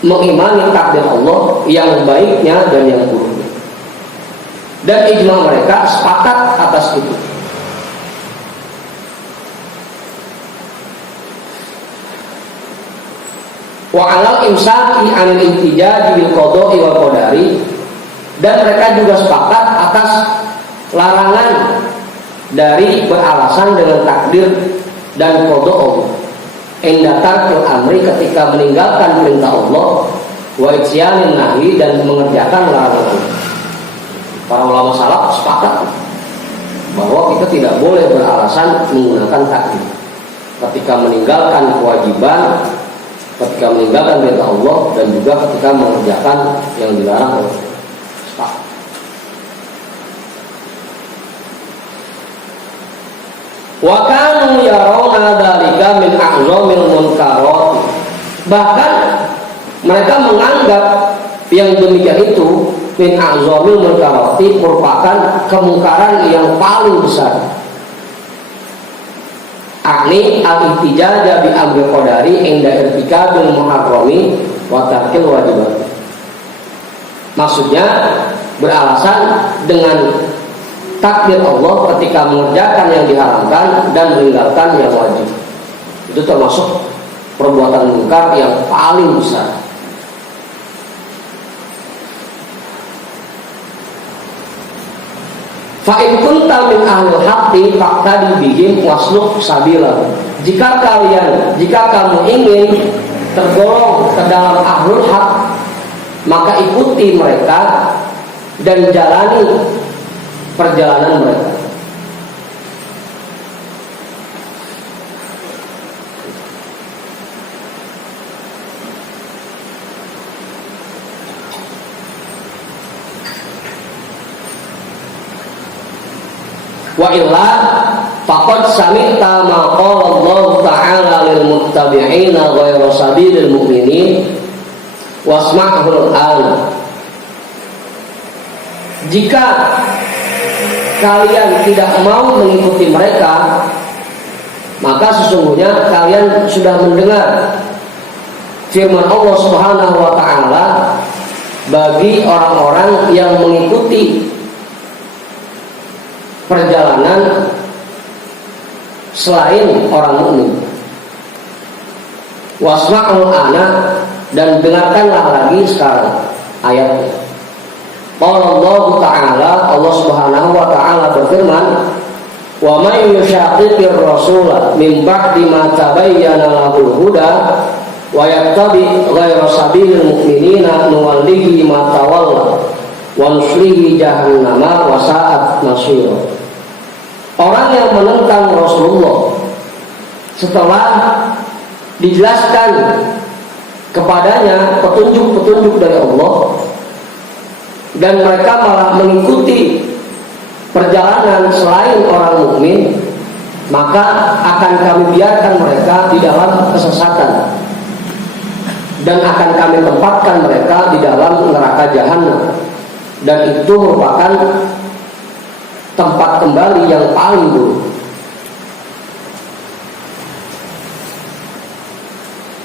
mengimani takdir Allah yang baiknya dan yang buruknya, dan ijma mereka sepakat atas itu. Wa alal imsaki anil intijaj bil qada'i wal qadari, dan mereka juga sepakat atas larangan dari beralasan dengan takdir dan qada Allah. Indatar amri, ketika meninggalkan perintah Allah, wa isyanin nahi, dan mengerjakan larangan. Para ulama salaf sepakat bahwa kita tidak boleh beralasan menggunakan takdir ketika meninggalkan kewajiban, ketika meninggalkan perintah Allah, dan juga ketika mengerjakan yang dilarang oleh Allah. Wa kanu yarawna dzalika min a'zamil munkarat. Bahkan mereka menganggap yang demikian itu min a'zamil munkarati, merupakan kemungkaran yang paling besar. Akni al-ihtijaj bi amri qadari inda irtikabil muharrami wa tarkil wajibat. Maksudnya beralasan dengan takdir Allah ketika mengerjakan yang diharamkan dan meninggalkan yang wajib. Itu termasuk perbuatan mungkar yang paling besar. Fa in kunta min ahlil haqqi faqtadi bihim wasluk sabila. Jika kamu ingin tergolong ke dalam ahlul haq, maka ikuti mereka dan jalani perjalanan mereka. Wa illa faqad sami'ta ma qala Allah ta'ala lil muttabi'ina ghayra sabilil mu'minin wasma'hul an. Jika kalian tidak mau mengikuti mereka, maka sesungguhnya kalian sudah mendengar firman Allah Subhanahu wa ta'ala bagi orang-orang yang mengikuti perjalanan selain orang mukmin. Wasma'ul ana, dan dengarkanlah lagi sekarang ayatnya. Qala Allah Ta'ala, Allah Subhanahu wa ta'ala berfirman, wa may yushaqiqir rasula min ba'di ma tabayyana lahul huda wa yattabi ghayra sabilil mu'minina nuwallihi ma tawalla wa nuslihi jahannama wa sa'at masira. Orang yang menentang Rasulullah setelah dijelaskan kepadanya petunjuk-petunjuk dari Allah, dan mereka malah mengikuti perjalanan selain orang mukmin, maka akan kami biarkan mereka di dalam kesesatan dan akan kami tempatkan mereka di dalam neraka jahanam, dan itu merupakan tempat kembali yang paling buruk.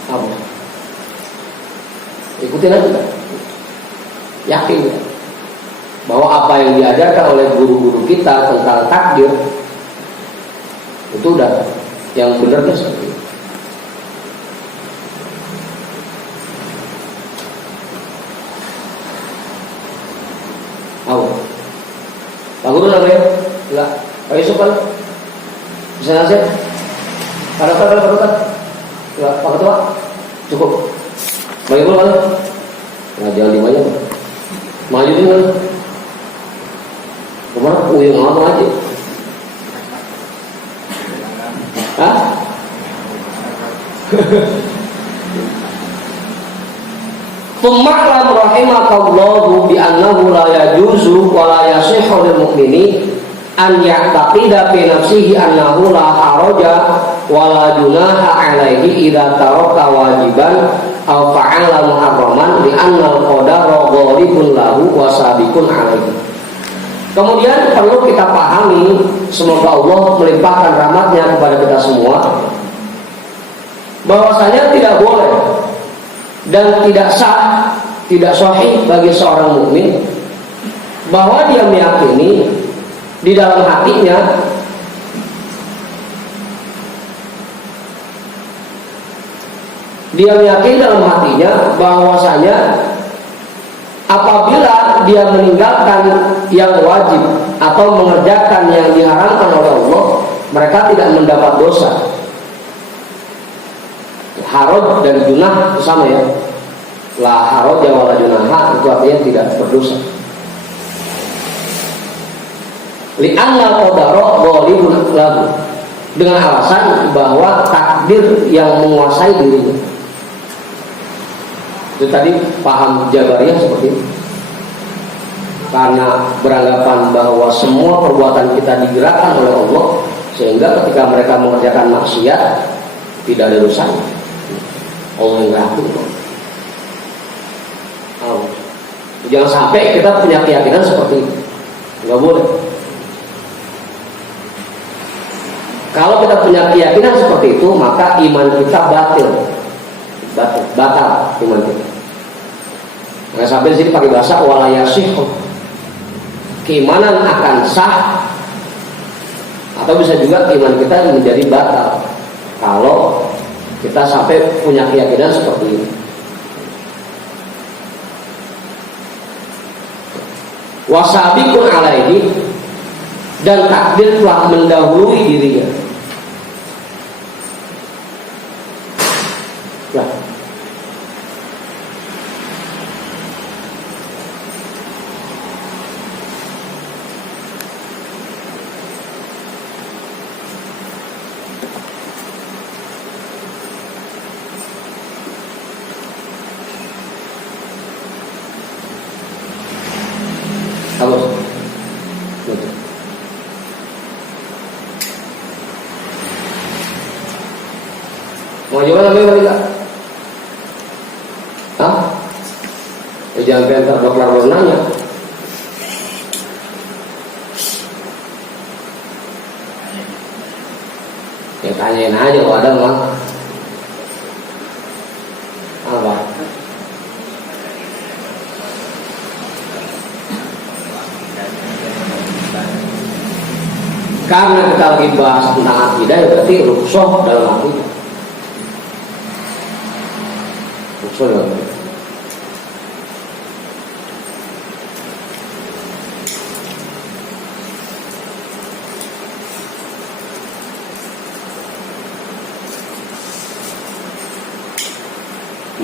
Apa? Ikutin aja, yakin ya, bahwa apa yang diajarkan oleh guru-guru kita tentang takdir itu udah yang benar seperti itu. Pak Guru namanya? Enggak. Pak Yusuf kan? Bisa nasihat? Pak Enggak. Pak Ketua? Cukup. Pak Ibu kan? Nah, jangan dimanya. Majuin kan? Kemana? Yang ngomong aja. Hah? Tumaklam rahimakallahu bi annahu la yajuzu wa la yasihhu lil mu'mini an ya'taqida fi nafsihi annahu la haraja wala junaha alaihi idza taraka wajiban aw fa'ala muharraman li anna al-qadara ghalibun lahu wa sabiqun alaihi. Kemudian perlu kita pahami, semoga Allah melimpahkan rahmatnya kepada kita semua, bahwasanya tidak boleh dan tidak sah, tidak sahih bagi seorang mukmin bahwa dia meyakini di dalam hatinya bahwasanya apabila dia meninggalkan yang wajib atau mengerjakan yang diharamkan oleh Allah, mereka tidak mendapat dosa. Haraj dan junah sama ya. La haraj wala junaha itu artinya tidak berdosa. Li'anna qadara ghalibun lahu, dengan alasan bahwa takdir yang menguasai dirinya. Itu tadi paham Jabariyah seperti itu. Karena beranggapan bahwa semua perbuatan kita digerakkan oleh Allah, sehingga ketika mereka mengerjakan maksiat tidak ada dosanya. Allah yang gerakin. Jangan sampai kita punya keyakinan seperti itu. Nggak boleh. Kalau kita punya keyakinan seperti itu, maka iman kita batal iman kita. Nggak sampai di sini pakai bahasa walayasih. Keimanan akan sah, atau bisa juga iman kita menjadi batal kalau kita sampai punya keyakinan seperti ini. Wasabiqun alaihi, dan takdir telah mendahului dirinya. Nah, kamu mau gimana mereka? Hah? Jangan pengen dokter nanya. Ya tanyain aja kalau ada mah. Apa? Karena kita lagi bahas tentang akidah, ya berarti rukhsah dalam akidah. Rukhsah dalam akidah.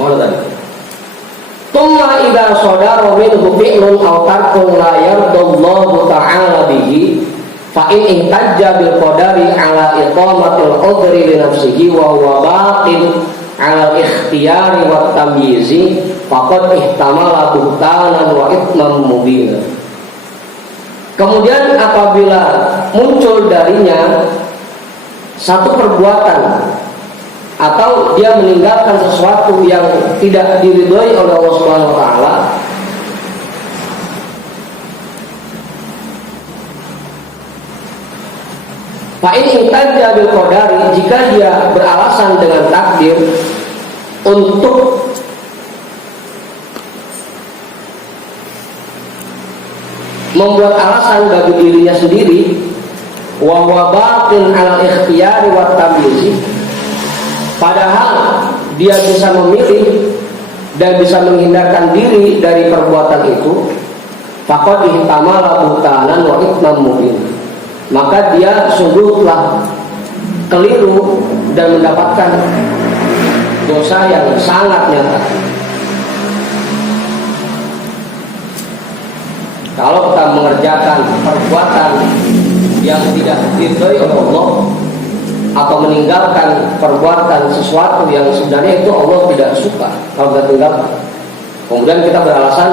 Mana tadi? Tumma idza sadara minhu fi'lun aw tarkun la yardallahu ta'ala bihi fa in ihtajja bil qadari ala iqamatil udhri li nafsihi wa huwa baqin ala ikhtiyari wa tamyizi faqad ihtamala buhtanan wa ithman mubina. Kemudian apabila muncul darinya satu perbuatan atau dia meninggalkan sesuatu yang tidak diridhoi oleh Allah Subhanahu wa taala, fa in ihtajja bil qadari, jika dia beralasan dengan takdir untuk membuat alasan bagi dirinya sendiri, wa huwa baqin ala ikhtiyari wa tamyizi, padahal dia bisa memilih dan bisa menghindarkan diri dari perbuatan itu, faqad ihtamala buhtanan wa ithman mubin, maka dia sungguh telah keliru dan mendapatkan dosa yang sangat nyata. Kalau kita mengerjakan perbuatan yang tidak diridhoi oleh Allah, atau meninggalkan perbuatan sesuatu yang sebenarnya itu Allah tidak suka kalau kita tinggalkan, kemudian kita beralasan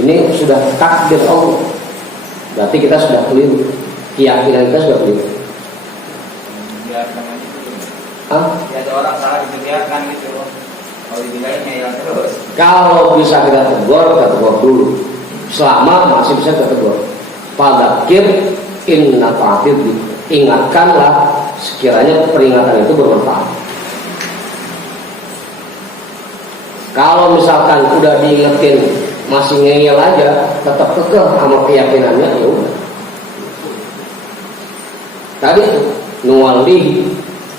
ini sudah takdir Allah, berarti kita sudah keliru. keyakinan kita sudah begitu. Biarkan aja gitu. Hah? Ya ada orang salah dibiarkan gitu. Kalau dibiarkan ya terus. Kalau bisa kita tegur dulu. Selama masih bisa kita tegur. Fadzakir in nafa'atil dzikr. Ingatkanlah sekiranya peringatan itu bermanfaat. Kalau misalkan udah diingetin masih ngeyel aja, tetap kekeh sama keyakinannya, ya udah. Tadi nuwalih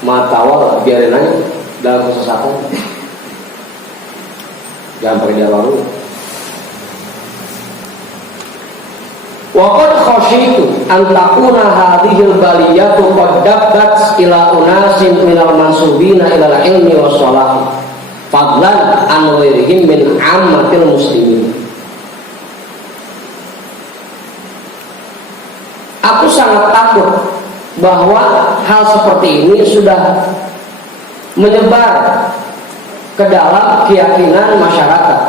matawal, biarin aja dalam kesesatan. Jangan pergi dia baru. Waqad khasyitu an takuna hadhil baliyatu qad dabbat ila unasin minal mansubina ila al-ilmi was shalah fadlan an ghairihim min ammatil muslimin. Aku sangat takut bahwa hal seperti ini sudah menyebar ke dalam keyakinan masyarakat,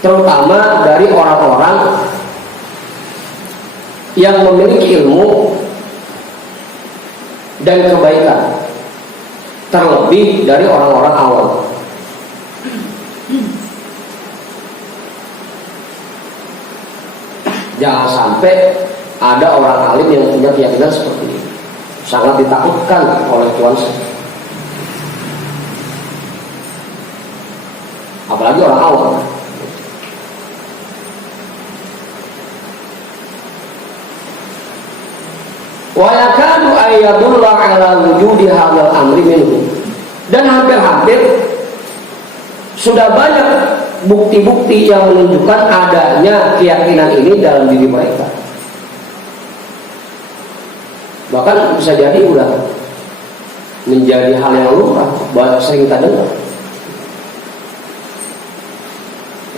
terutama dari orang-orang yang memiliki ilmu dan kebaikan, terlebih dari orang-orang awam. Jangan sampai ada orang alim yang punya keyakinan seperti ini. Sangat ditakutkan oleh Tuhan. Apalagi orang awam. Wa yakadu ayyadullah ala wujudi hadzal amri minhu. Dan hampir-hampir sudah banyak bukti-bukti yang menunjukkan adanya keyakinan ini dalam diri mereka. Bahkan bisa jadi udah menjadi hal yang lumrah, sering kita dengar.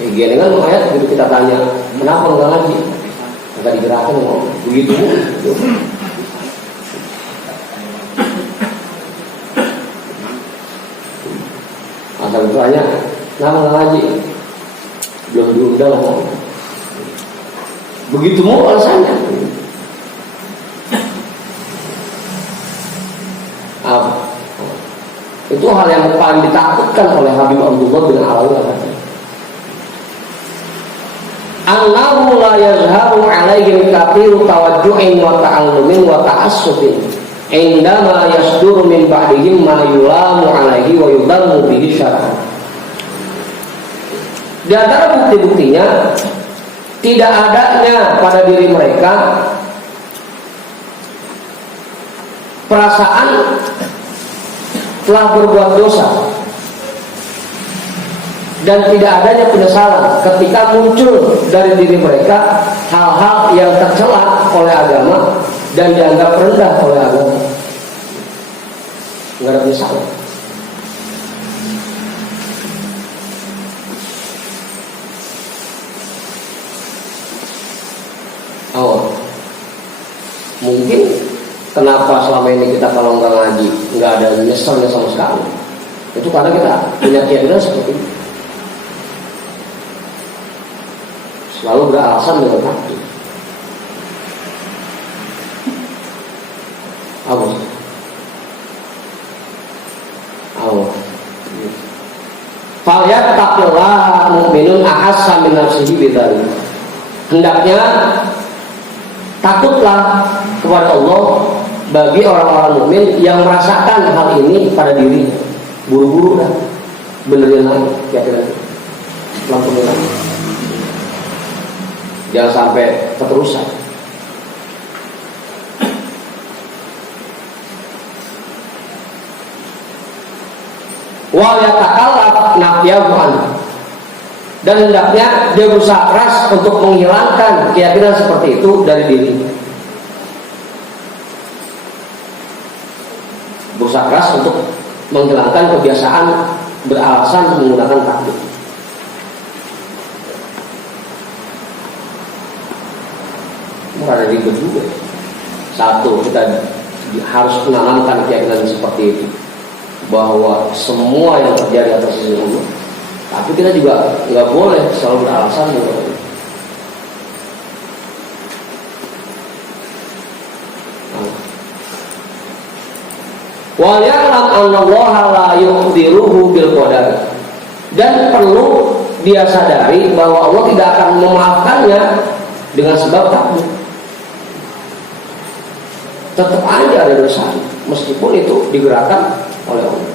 Gini kan ayat begitu kita tanya, kenapa enggak ngaji? Enggak digerakkan ngomong begitu. Asal ditanya, kenapa enggak ngaji? Belum diundang ngomong. Begitu mau alasannya. Itu hal yang paling ditakutkan oleh Habib Abdullah bin Alawi. Allahu la yazharu alaihim kathiru tawajjuhin wa ta'allumin wa ta'assufin indama yasduru min ba'dihim ma yulamu alaihi wa yudammu bihi syar'an. Di antara bukti-buktinya tidak adanya pada diri mereka perasaan telah berbuat dosa dan tidak adanya penyesalan ketika muncul dari diri mereka hal-hal yang tercela oleh agama dan dianggap rendah oleh agama. Enggak ada penyesalan. Mungkin kenapa selama ini kita kalau nggak ngaji nggak ada nyeselnya sama sekali, itu karena kita punya keyakinan seperti itu, selalu beralasan dengan hati. Allah falyattaqillah mu'minun ahassa min nafsihi bidzalik. Hendaknya takutlah kepada Allah bagi orang-orang mukmin yang merasakan hal ini pada diri. Buru-buru dah benerin lagi keyakinan, lampuin lagi, jangan sampai keterusan. Wal yatakallaf nafyahu anhu. Dan hendaknya dia berusaha keras untuk menghilangkan keyakinan seperti itu dari diri. Berusaha keras untuk menghilangkan kebiasaan beralasan menggunakan takdir. Ada ribet juga. Satu, kita harus menanamkan keyakinan seperti itu, bahwa semua yang terjadi atas izin Allah. Tapi kita juga nggak boleh selalu beralasan. Wa ya'lam annallaha la yuqdiruhu bil qadar. Dan perlu dia sadari bahwa Allah tidak akan memaafkannya dengan sebab takdir. Tetap aja ada dosa, meskipun itu digerakkan oleh Allah.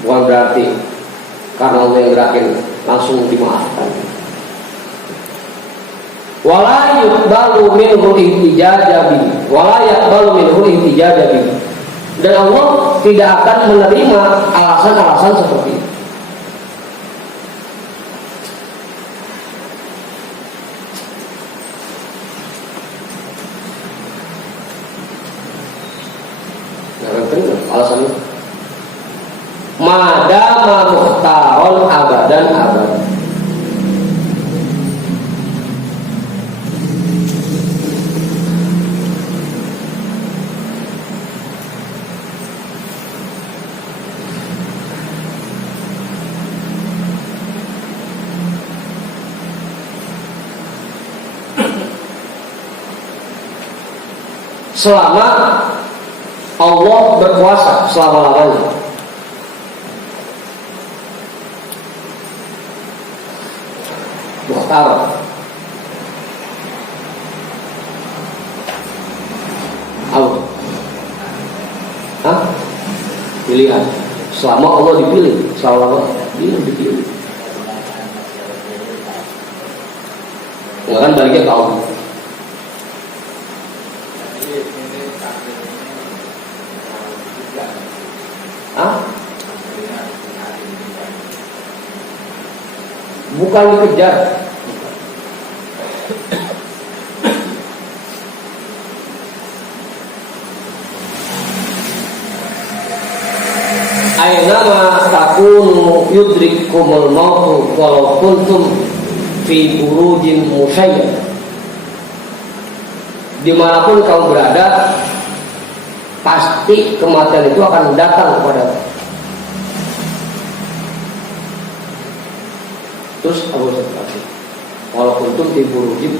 Bukan berarti karena Allah yang gerakin langsung dimaafkan. Wala yuqbalu minhu ihtijaja bihi, wala yaqbalu minhu ihtijaja bihi. Dan Allah tidak akan menerima alasan-alasan seperti itu. Alasannya madama mukhtaron abadan abad. Selama Allah berkuasa selama-lamanya. Mukhtar. Allah. Hah? Pilihan. Selama Allah dipilih, selama dia dipilih. Enggak kan baliknya ke Allah. Bukan dikejar. Ainama takunu yudrikumul mautu walau kuntum fi burujin musyayyad. Dimanapun kamu berada, pasti kematian itu akan datang kepadamu. Terus Abu Bakar, walaupun itu timbul wujud,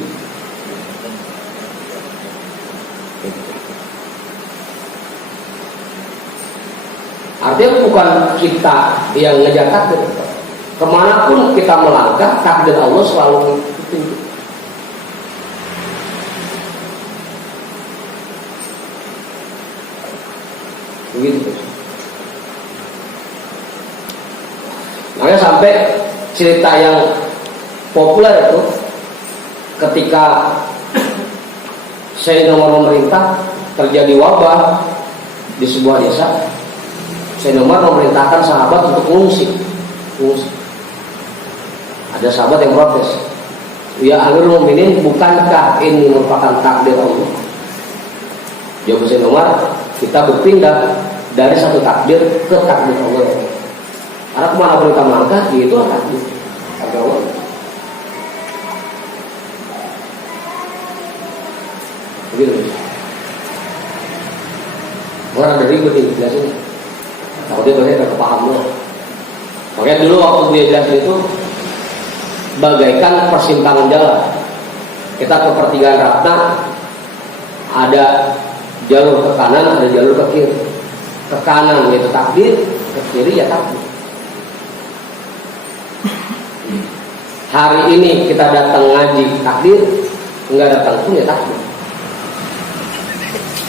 artinya bukan kita yang ngejar takdir. Kemanapun kita melangkah, takdir Allah selalu mengikuti. Begitu. Makanya sampai cerita yang populer itu ketika Sayyidina Umar memerintah terjadi wabah di sebuah desa, Sayyidina Umar memerintahkan sahabat untuk mengungsi. Ada sahabat yang protes, ya Amirul Mukminin, bukankah ini merupakan takdir Allah? Jawab Sayyidina Umar, kita berpindah dari satu takdir ke takdir Allah. Karena kemana pun kita melangkah, itu takdir Allah. Begitu. Orang dari ribet ini jelasin. Kalau dia banyak gak paham loh. Makanya dulu waktu dia jelasin itu bagaikan persimpangan jalan. Kita ke pertigaan Ratna, ada jalur ke kanan, ada jalur ke kiri. Ke kanan yaitu takdir, ke kiri ya takdir. Hari ini kita datang ngaji takdir, enggak datang pun ya takdir.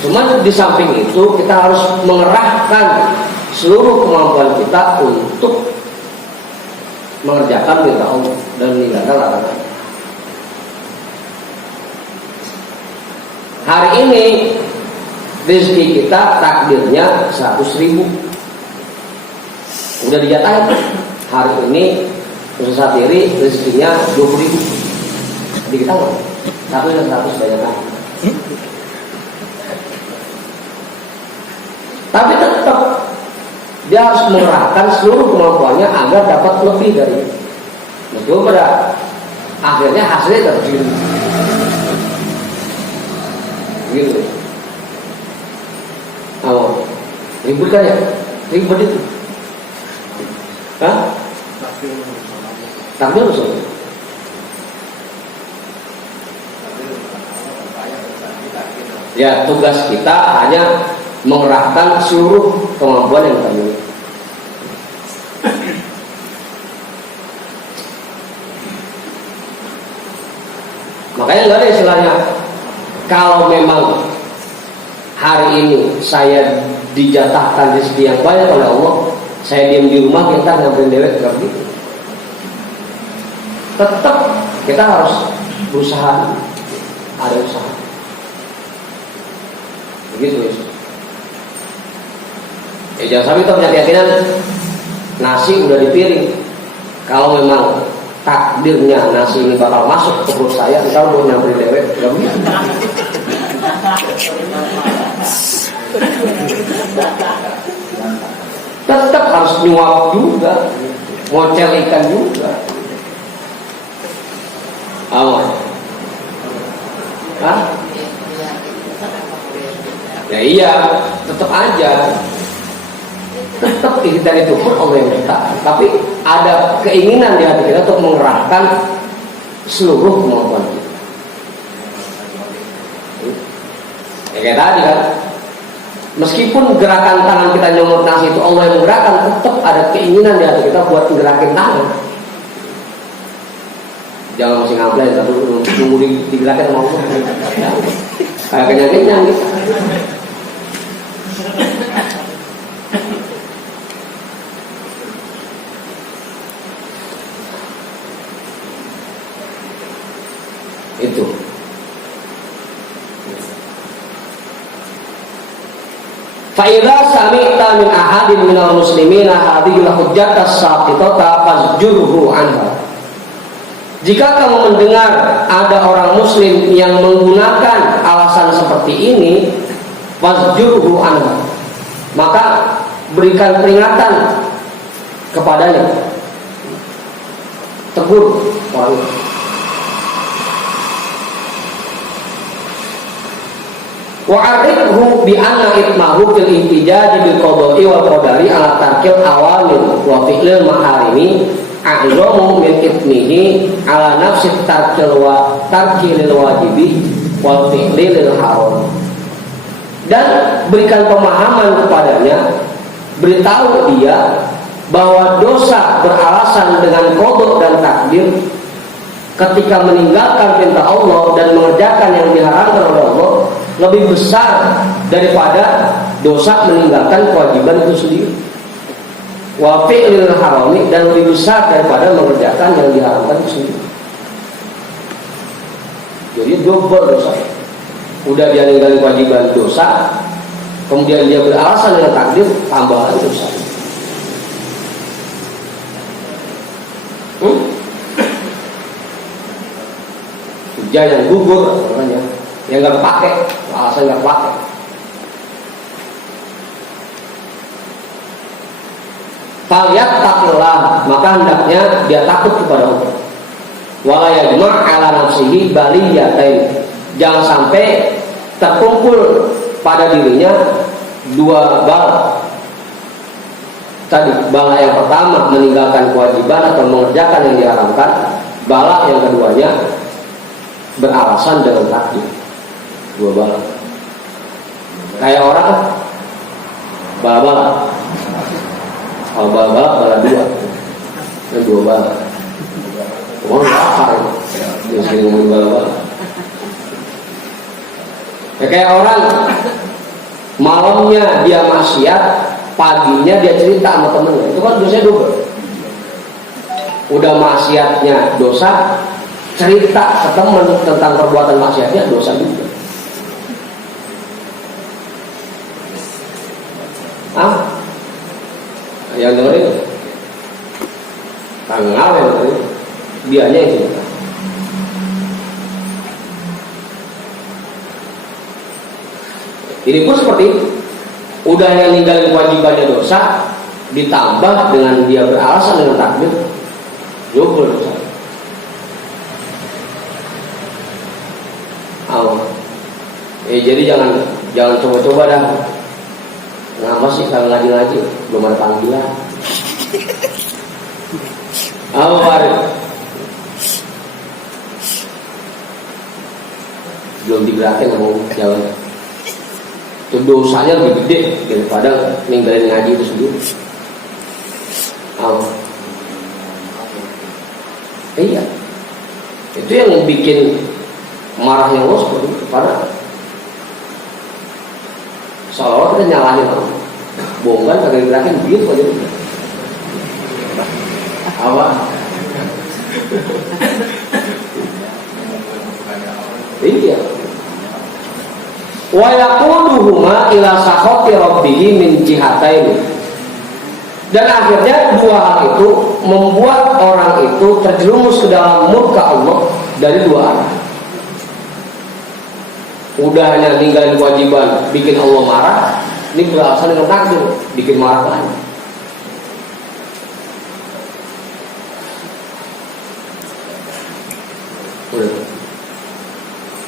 Cuman di samping itu kita harus mengerahkan seluruh kemampuan kita untuk mengerjakan perintah Allah dan meninggalkan larangan. Hari ini rezeki kita takdirnya 100.000, udah dijatahin. Hari ini usaha diri rezekinya 20.000. Jadi kita nggak 100 banyak kan. Tapi tetap dia harus mengerahkan seluruh kemampuannya agar dapat lebih dari itu. Meskipun pada akhirnya hasilnya terjadi. Gitu. Oh, ribut kan ya? Ribut itu. Hah? Takdir usul. Ya, tugas kita hanya mengerahkan seluruh kemampuan yang kita miliki. Makanya nggak ada istilahnya kalau memang hari ini saya dijatahkan rezeki yang banyak oleh Allah, saya diam di rumah kita nyamperin dewek nggak begitu. Tetap kita harus berusaha, ada usaha. Begitu ya. Jangan sampai kita punya keyakinan nasi udah di piring. Kalau memang takdirnya nasi ini bakal masuk ke perut saya, kita mau nyamperin dewek nggak begitu. Tetap harus nyuap juga, ngocel ikan juga. Aman. Hah? Ya iya, tetap aja. Tetap kita itu pun Allah yang minta. Tapi ada keinginan di hati kita untuk mengerahkan seluruh kemampuan kita. Ya kayak tadi kan, meskipun gerakan tangan kita nyomot nasi itu Allah yang menggerakkan, tetap ada keinginan di hati kita buat gerakin tangan. Jangan masih ngablay, tapi nunggu digerakin sama Allah. Kayak kenyang-kenyang gitu. Itu. Fa'idha sami'ta min ahadin minal muslimina hadhil hujjata saqitata fazjurhu anha. Jika kamu mendengar ada orang muslim yang menggunakan alasan seperti ini, fazjurhu anha, maka berikan peringatan kepadanya. Tegur orang itu. Wa'arifhu bi'anna itmahu fil intijaj bil qada'i wal qadari ala tarkil awamil wa fi'lil maharimi a'zamu min itmihi ala nafsi tarkil wajibi wal fi'lil haram. Dan berikan pemahaman kepadanya, beritahu dia bahwa dosa beralasan dengan qada dan takdir ketika meninggalkan perintah Allah dan mengerjakan yang diharamkan oleh Allah lebih besar daripada dosa meninggalkan kewajiban itu sendiri. Wa fi'lil harami, dan lebih besar daripada mengerjakan yang diharamkan itu sendiri. Jadi double dosa. Udah dia ninggalin kewajiban dosa, kemudian dia beralasan dengan takdir, tambah lagi dosa. Hujah yang gugur namanya, yang nggak kepake, alasan nggak kepake. Faliyat takillah, maka hendaknya dia takut kepada Allah. Wala yajma' ala nafsihi baliyatain, jangan sampai terkumpul pada dirinya dua bala. Tadi bala yang pertama meninggalkan kewajiban atau mengerjakan yang diharamkan, bala yang keduanya beralasan dengan takdir. Dua bala. Kayak orang bala-bala. Kalau bala-bala, bala dua. Dan dua bala. Orang lapar. Dia sering ngomong bala-bala. Ya kayak orang malamnya dia maksiat, paginya dia cerita sama temennya. Itu kan dosanya double. Udah maksiatnya dosa, cerita ke teman tentang perbuatan maksiatnya dosa juga. Yang dengerin tanggal yang dengerin dianya yang cerita. Ini pun seperti itu. Udah yang ninggalin kewajibannya dosa, ditambah dengan dia beralasan dengan takdir, double dosa. Jadi jangan coba-coba dah. Kenapa sih kalau ngaji-ngaji belum ada panggilan? Farid belum digerakin mau jalan. itu dosanya lebih gede daripada ninggalin ngaji itu sendiri. Iya, itu yang bikin marahnya Allah seperti itu. Karena seolah-olah kita nyalahin Allah, bongkan kagak gerakin gitu aja. Apa? Iya. Wa yaquluhuma ila sakhati rabbih min jihataini. Dan akhirnya dua hal itu membuat orang itu terjerumus ke dalam murka Allah dari dua arah. Udah hanya ninggalin kewajiban bikin Allah marah, ini beralasan dengan takdir bikin marah lagi.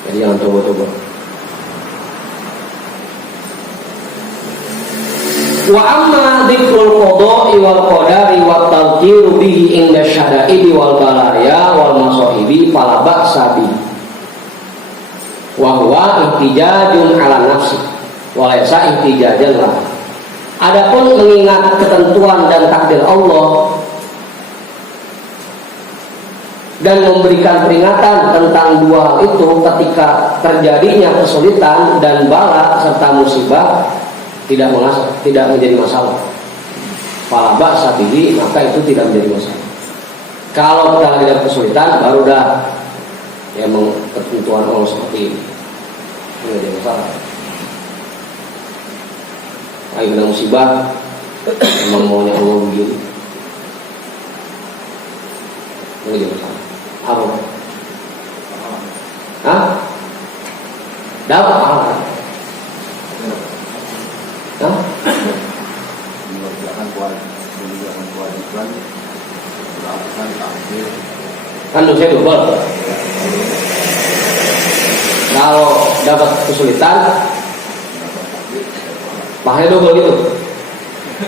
Jadi jangan coba-coba. Wa amma dzikrul qada'i wal qadari wat tadhkiru bihi inda syada'idi wal balaya wal masahibi fala ba'sa bihi wa huwa ihtijajun 'ala nafsi wa laysa ihtijajan lah. Adapun mengingat ketentuan dan takdir Allah dan memberikan peringatan tentang dua hal itu ketika terjadinya kesulitan dan bala serta musibah tidak menjadi masalah. Fala ba'sa bihi, maka itu tidak menjadi masalah. Kalau kita lagi dalam kesulitan baru dah ya ketentuan Allah seperti ini. Ini menjadi masalah. Lagi kena musibah memang maunya Allah begini. Ini menjadi masalah. Apa? Hah? Dapat apa? Hah? Mengerjakan kewajiban, melakukan takdir. Kan dosa double. Kalau dapat kesulitan, pahalanya double gitu.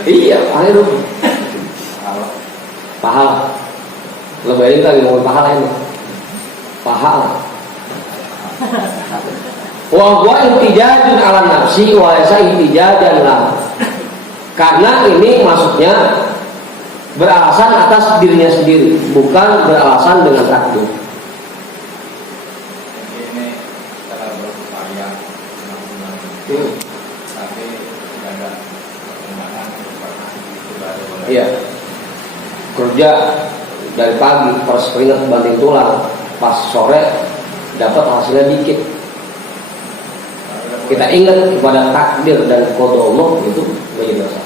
Iya, pahalanya double. Pahala. Lebarin lagi ngomong pahala ini. Pahala. Wa huwa intijajun 'ala nafsi wa laysa intijajan lah. Karena ini maksudnya beralasan atas dirinya sendiri, bukan beralasan dengan takdir. Ini cara berupaya maksimal, tapi tidak ada perkembangan itu baru. Iya. Kerja dari pagi, pas keringat banting tulang, pas sore dapat hasilnya dikit. Kita ingat kepada takdir dan qada Allah itu menjadi dosa.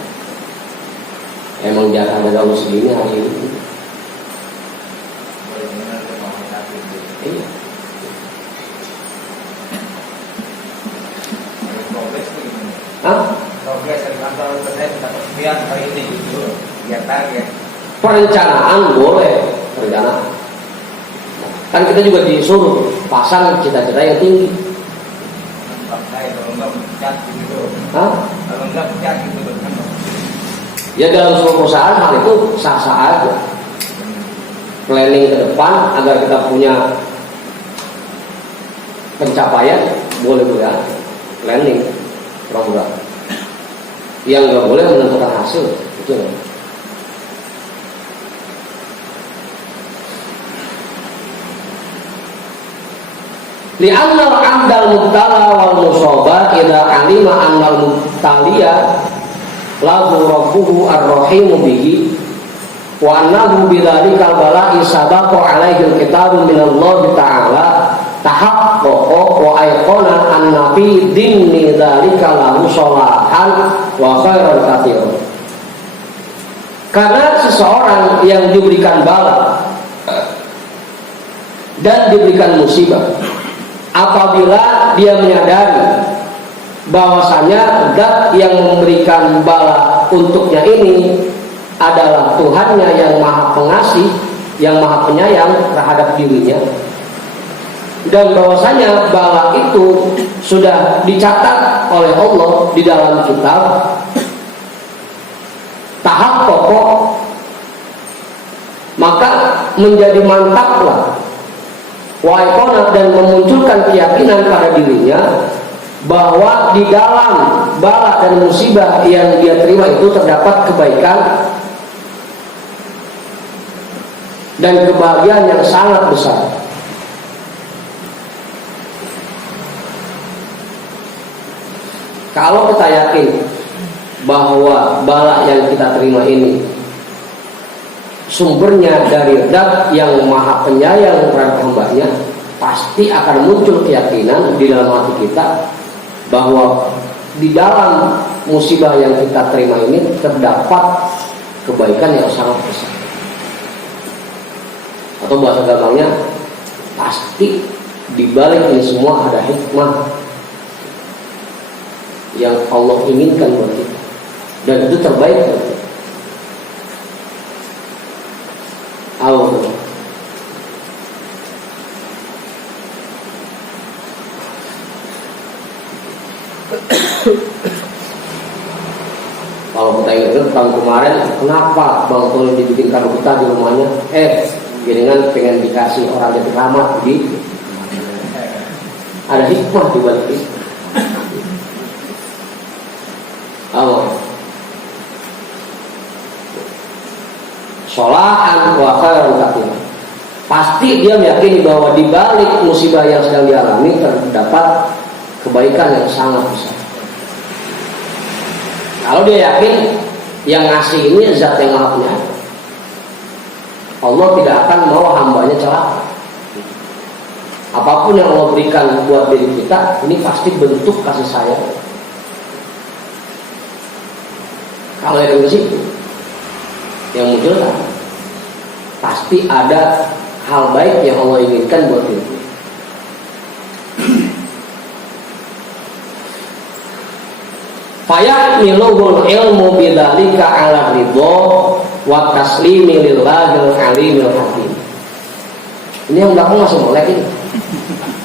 Emang jatah dari Allah segini hari ini. Iya. Hah? Progres dari kantor saya dapat sekian hari ini gitu. Biar target. Perencanaan boleh, perencanaan. Kan kita juga disuruh pasang cita-cita yang tinggi. Kalau enggak pecat gitu. Hah? Kalau enggak pecat gitu kan. Ya dalam sebuah perusahaan hal itu sah-sah aja. Planning ke depan agar kita punya pencapaian boleh-boleh aja. Planning program. Yang nggak boleh menentukan hasil itu. Li'anna al-'abdal mubtala wal musaba idza 'alima anna al-mubtaliya lahu rabbuhu ar-rahimu bihi wa annahu bidzalika bala'i sabaqa 'alaihi al-kitabu min Allah ta'ala tahaqqaqa wa ayqana anna fi dinni dzalika lahu shalahan wa khairan katsiran. Karena seseorang yang diberikan bala dan diberikan musibah, apabila dia menyadari bahwasanya zat yang memberikan bala untuknya ini adalah Tuhannya yang maha pengasih, yang maha penyayang terhadap dirinya, dan bahwasanya bala itu sudah dicatat oleh Allah di dalam kitab, tahap pokok, maka menjadi mantaplah waikona dan memunculkan keyakinan pada dirinya bahwa di dalam bala dan musibah yang dia terima itu terdapat kebaikan dan kebahagiaan yang sangat besar. Kalau kita yakin bahwa bala yang kita terima ini sumbernya dari Zat yang Maha Penyayang terhadap hamba-Nya, pasti akan muncul keyakinan di dalam hati kita bahwa di dalam musibah yang kita terima ini terdapat kebaikan yang sangat besar. Atau bahasa gampangnya, pasti di balik ini semua ada hikmah yang Allah inginkan buat kita, dan itu terbaik buat kita. Allah. Kalau kita ingat tahun kemarin, kenapa Bang Tol dibikin kado kita di rumahnya? Jaringan pengen dikasih orang jati ramah, begitu. Ada hikmah di balik itu. Allah. Sholahan wa khairan katsir. Pasti dia meyakini bahwa di balik musibah yang sedang dialami terdapat kebaikan yang sangat besar. Kalau dia yakin yang ngasih ini Zat yang Maha Penyayang, Allah tidak akan mau hambanya celaka. Apapun yang Allah berikan buat diri kita, ini pasti bentuk kasih sayang. Kalau yang ke situ, yang muncul kan, pasti ada hal baik yang Allah inginkan buat diri. Fayahmiluhul ilmu bidzalika ala ridho wa taslimi lillahil alimil hakim. Ini yang belakang masih boleh ini.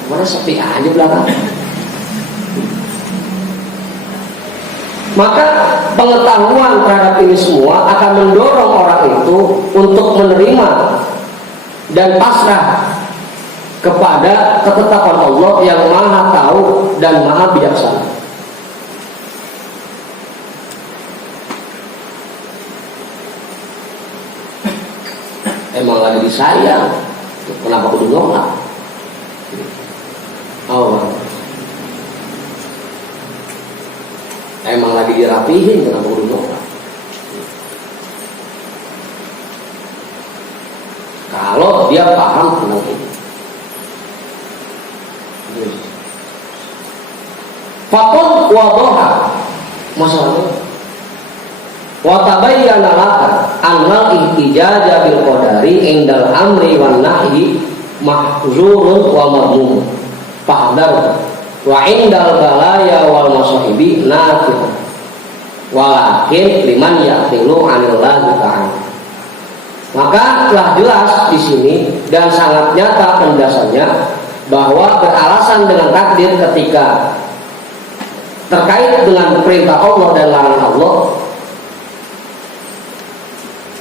Mana sepi aja belakang. Maka pengetahuan terhadap ini semua akan mendorong orang itu untuk menerima dan pasrah kepada ketetapan Allah yang Maha Tahu dan Maha Bijaksana. Emang lagi disayang, kenapa kudu nolak? Oh, emang lagi dirapihin, kenapa kudu nolak? Kalau dia paham tentang ini, fakon wadoha masalahnya. Wa tabayyana laka annal ihtijaja bil qadari indal amri wan nahyi mahzurun wa madmum fahdar wa indal balaya wal masahibi nafi'un walakin liman ya'tilu 'anillahi ta'ala. Maka telah jelas di sini dan sangat nyata penjelasannya bahwa beralasan dengan takdir ketika terkait dengan perintah Allah dan larangan Allah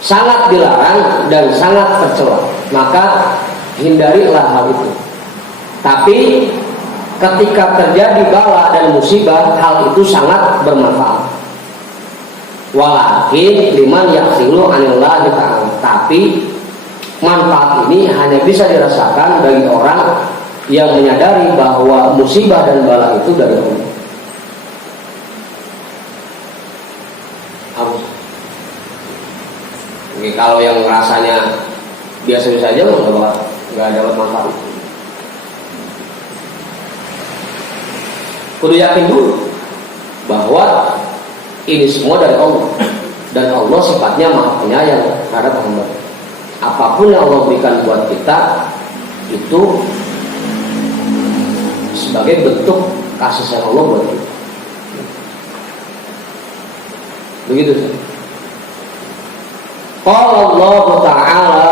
sangat dilarang dan sangat tercela, maka hindarilah hal itu. Tapi ketika terjadi bala dan musibah, hal itu sangat bermanfaat. Walakin liman yaksilu anillahi ta'ala. Tapi manfaat ini hanya bisa dirasakan bagi orang yang menyadari bahwa musibah dan bala itu dari Allah. Oke, kalau yang rasanya biasa-biasa aja nggak dapat manfaat. Kudu yakin dulu bahwa ini semua dari Allah dan Allah sifatnya Maha Penyayang terhadap hamba. Apapun yang Allah berikan buat kita itu sebagai bentuk kasih sayang Allah buat kita. Begitu sih. Qala Allah Ta'ala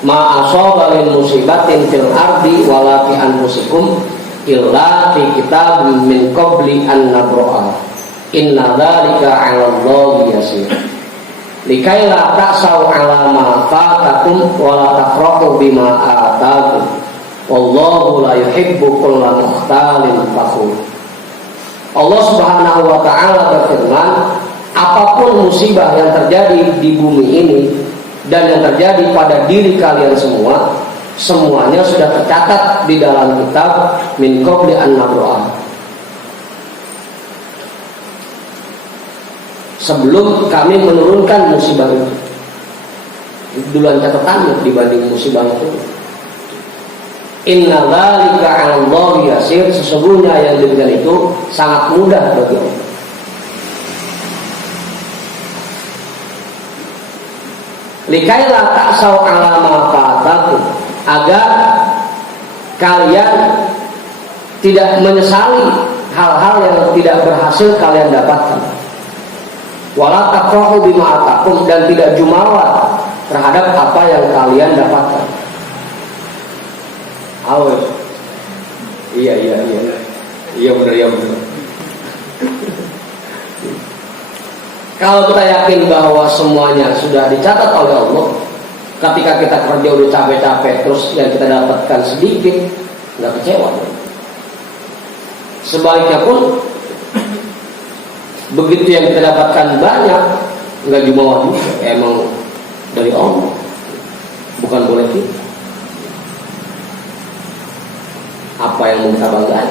ma asaba min musibatin fil ardi wala fi anfusikum illa fi kitabim min qabli an nabra'a inna dzalika 'ala Allahi yasir likai la ta'sau 'ala ma fatakum wa la tafrahu bima atakum wallahu la yuhibbu kulla mukhtalin fakhur. Allah Subhanahu wa taala berfirman, apapun musibah yang terjadi di bumi ini dan yang terjadi pada diri kalian semua, semuanya sudah tercatat di dalam kitab min qabli an nabra'ah. Sebelum kami menurunkan musibah itu. Duluan catatannya dibanding musibah itu. Inna dzalika 'ala Allahi yasir, sesungguhnya yang demikian itu sangat mudah bagi Allah. Likaila ta'sau 'ala ma fatakum, agar kalian tidak menyesali hal-hal yang tidak berhasil kalian dapatkan. Wala tafrahu bima atakum, dan tidak jumawa terhadap apa yang kalian dapatkan. Awas. Iya benar. Kalau kita yakin bahwa semuanya sudah dicatat oleh Allah, ketika kita kerja udah capek-capek terus yang kita dapatkan sedikit, nggak kecewa. Sebaliknya pun begitu yang kita dapatkan banyak, nggak jumawa juga, emang dari Allah, bukan boleh kita. Apa yang mau kita banggakan?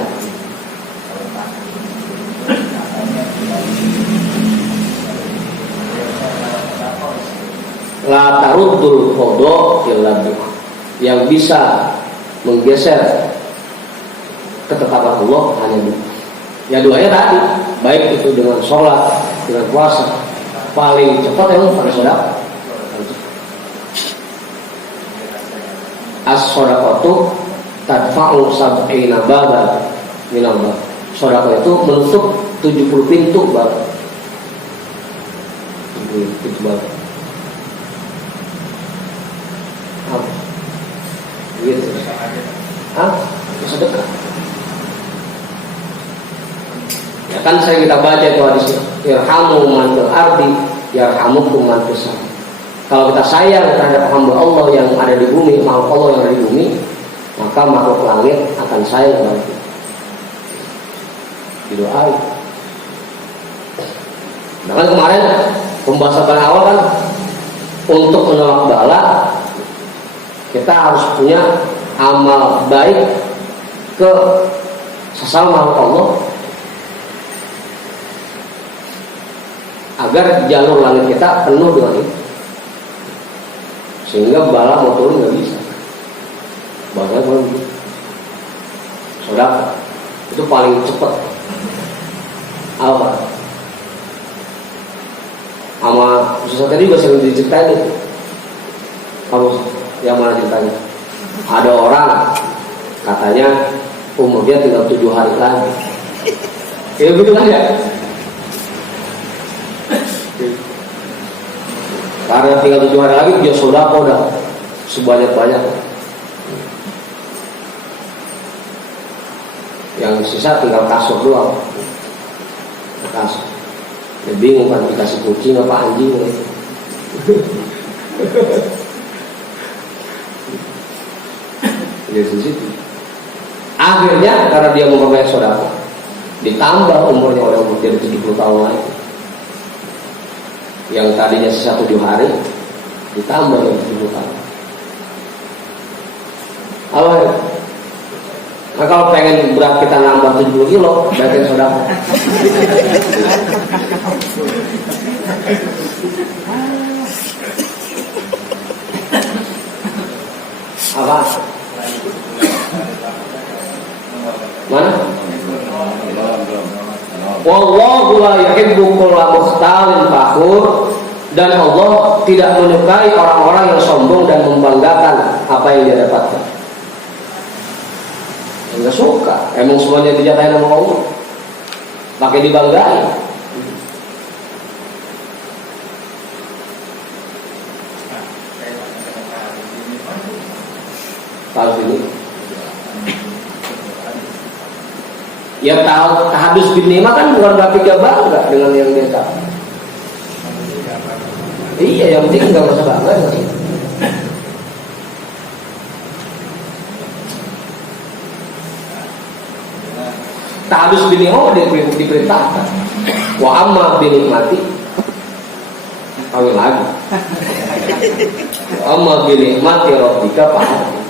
La taruddul qada illa biha, yang bisa menggeser ketetapan Allah hanya dua. Ya duanya tadi, baik itu dengan sholat, dengan puasa, paling cepat yang pakai sedekah. As-shadaqatu tadfa'u sab'ina baban minallah. Sedekah itu menutup 70 pintu bab. 70 pintu bab. Apa? Gitu. Hah? Sedekah. Ya kan saya kita baca itu hadis, irhamu man fil ardi yarhamukum man fis sama. Kalau kita sayang terhadap hamba Allah yang ada di bumi, makhluk Allah yang ada di bumi, maka makhluk langit akan sayang kepada kita. Didoai. Nah kan kemarin pembahasan paling awal kan, untuk menolak bala kita harus punya amal baik ke sesama makhluk Allah, agar jalur langit kita penuh dengan itu, sehingga bala mau turun nggak bisa. Bahkan kalau sedekah itu paling cepat. Apa? Sama susah tadi juga sering diceritain itu. Kamu yang mana ceritanya? Ada orang katanya umurnya tinggal 7 hari lagi. Ya betul kan ya? Karena tinggal 7 hari lagi dia sedekah udah sebanyak-banyak. Yang sisa tinggal kasur doang. Kasur. Dia bingung kan dikasih kucing apa anjing. Dari situ. Akhirnya karena dia mau banyak sedekah, ditambah umurnya oleh umur jadi 70 tahun lagi. Yang tadinya sisa 7 hari ditambah yang 70 tahun. Halo. Nah kalau pengen berat kita nambah 70 kilo, berarti sedekah. Apa? Mana? Wallahu la yuhibbu kulla mukhtalin fakhur, dan Allah tidak menyukai orang-orang yang sombong dan membanggakan apa yang dia dapatkan. Enggak suka, emang semuanya dijatahin sama Allah, pakai dibanggain. Kalau ini ya tahu tahadus bin nikmah kan bukan berarti dia bangga dengan yang dia tahu. Iya, yang penting nggak merasa bangga sih. Tak harus binikmah diperintahkan. Wa amma binikmati kawin lagi. Wa amma binikmati rabbika fahadits.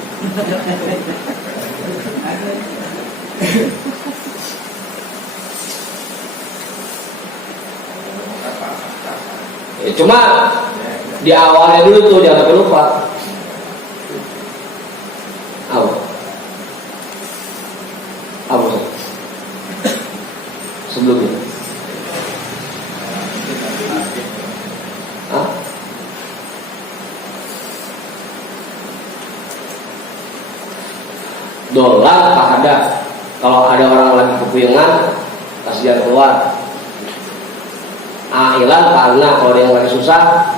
Cuma di awalnya dulu tuh jangan sampai lupa. Apa? Sebelumnya. Hah? Dolar ada. Kalau ada orang lagi kepuyengan, kasih jalan keluar. Ailan karena kalau dia yang lagi susah,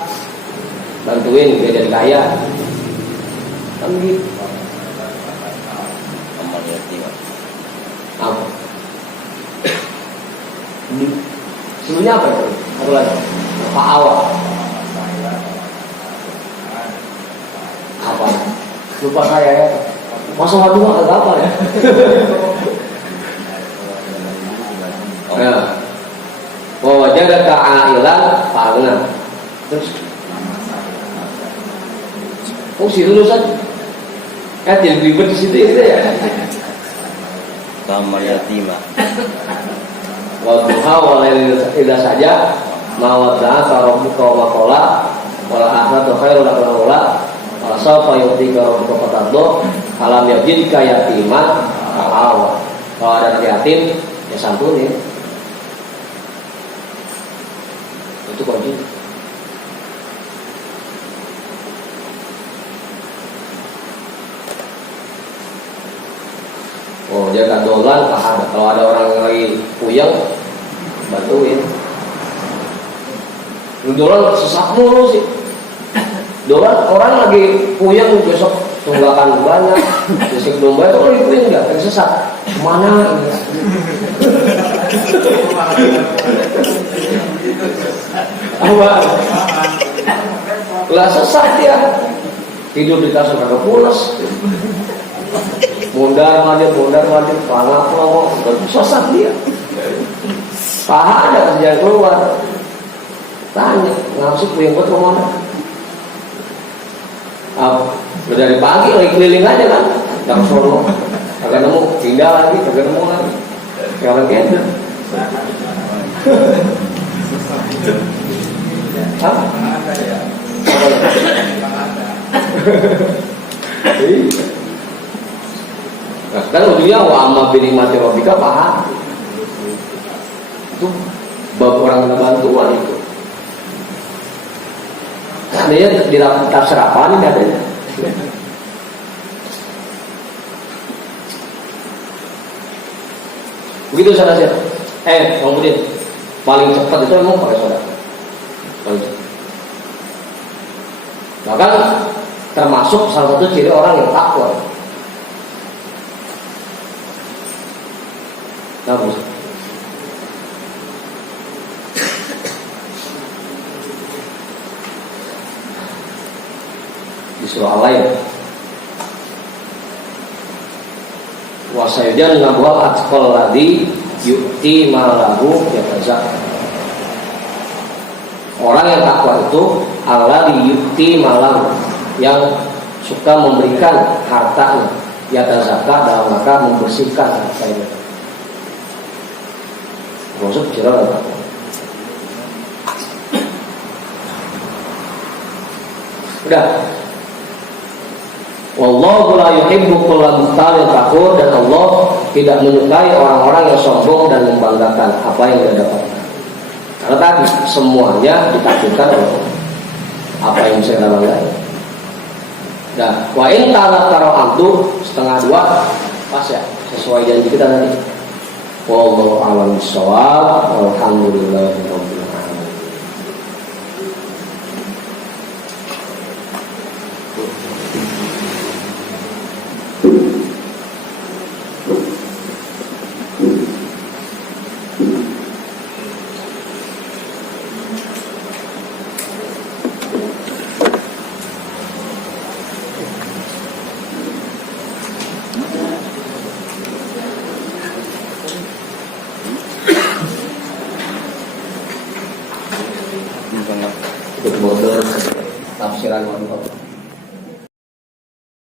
bantuin dia jadi kaya. Kan gitu. Apa? Sebelumnya apa itu? Satu lagi. Pak awal. Apa? Lupa saya ya. Masa waduh agak apa ya? Nah, wajada ka'ailan fa'alna. Terus, situ lulusan. Kan jadi ribet di situ ya. Kamar yatima. Wadduha walaili idza saja ma wadda'a rabbuka wa ma qala wal akhiratu khairun laka wa la wa sawfa yu'tika rabbuka fatarda alam yajidka yatiman fa'awa. Kalau ada anak yatim ya santunin. Itu kunci. Oh, jaga dolan paham. Kalau ada orang yang lagi puyeng, bantuin. Dolan sesak mulu sih. Dolan orang lagi puyeng besok tunggakan banyak, besok domba itu lagi puyeng nggak? Lagi sesak. Mana ini? Apa? Lah sesak dia. Tidur di kasur kagak pulas. Mondar mandir, pelangak pelongok, sesat dia. Paha ada kerjaan keluar. Tanya, ngasih puyeng buat kemana? Dari pagi lagi keliling aja kan, dari sono, kagak nemu, tinggal lagi, kagak nemu lagi. Kayak keder. Apa? Nah, kan ujungnya wa amma binikmati rabbika paham. Itu bab orang kena bantuan itu. Adanya di tafsir apa nih adanya? Begitu saudara. Bang Budin, paling cepat itu memang pakai soda. Bahkan termasuk salah satu ciri orang yang takwa. Bagus. Di surah Al-Lail. Wa sayyidan nabwal atqal ladzi yu'ti malahu yatazakka. Orang yang takwa itu alladzi yu'ti malahu, yang suka memberikan hartanya, yatazakka dalam rangka membersihkan hartanya. Maksud kira apa? Udah. Wallahu la yuhibbu kulla mukhtalin fakhur, dan Allah tidak menyukai orang-orang yang sombong dan membanggakan apa yang dia dapatkan. Karena tadi semuanya ditakdirkan oleh Allah. Apa yang bisa kita banggakan. Nah, wa in ta'ala taro'antu setengah dua pas ya, sesuai janji kita tadi. Wallahu a'lam bishawab. Alhamdulillahirabbil alamin. Itu bodoh tafsiran Allah.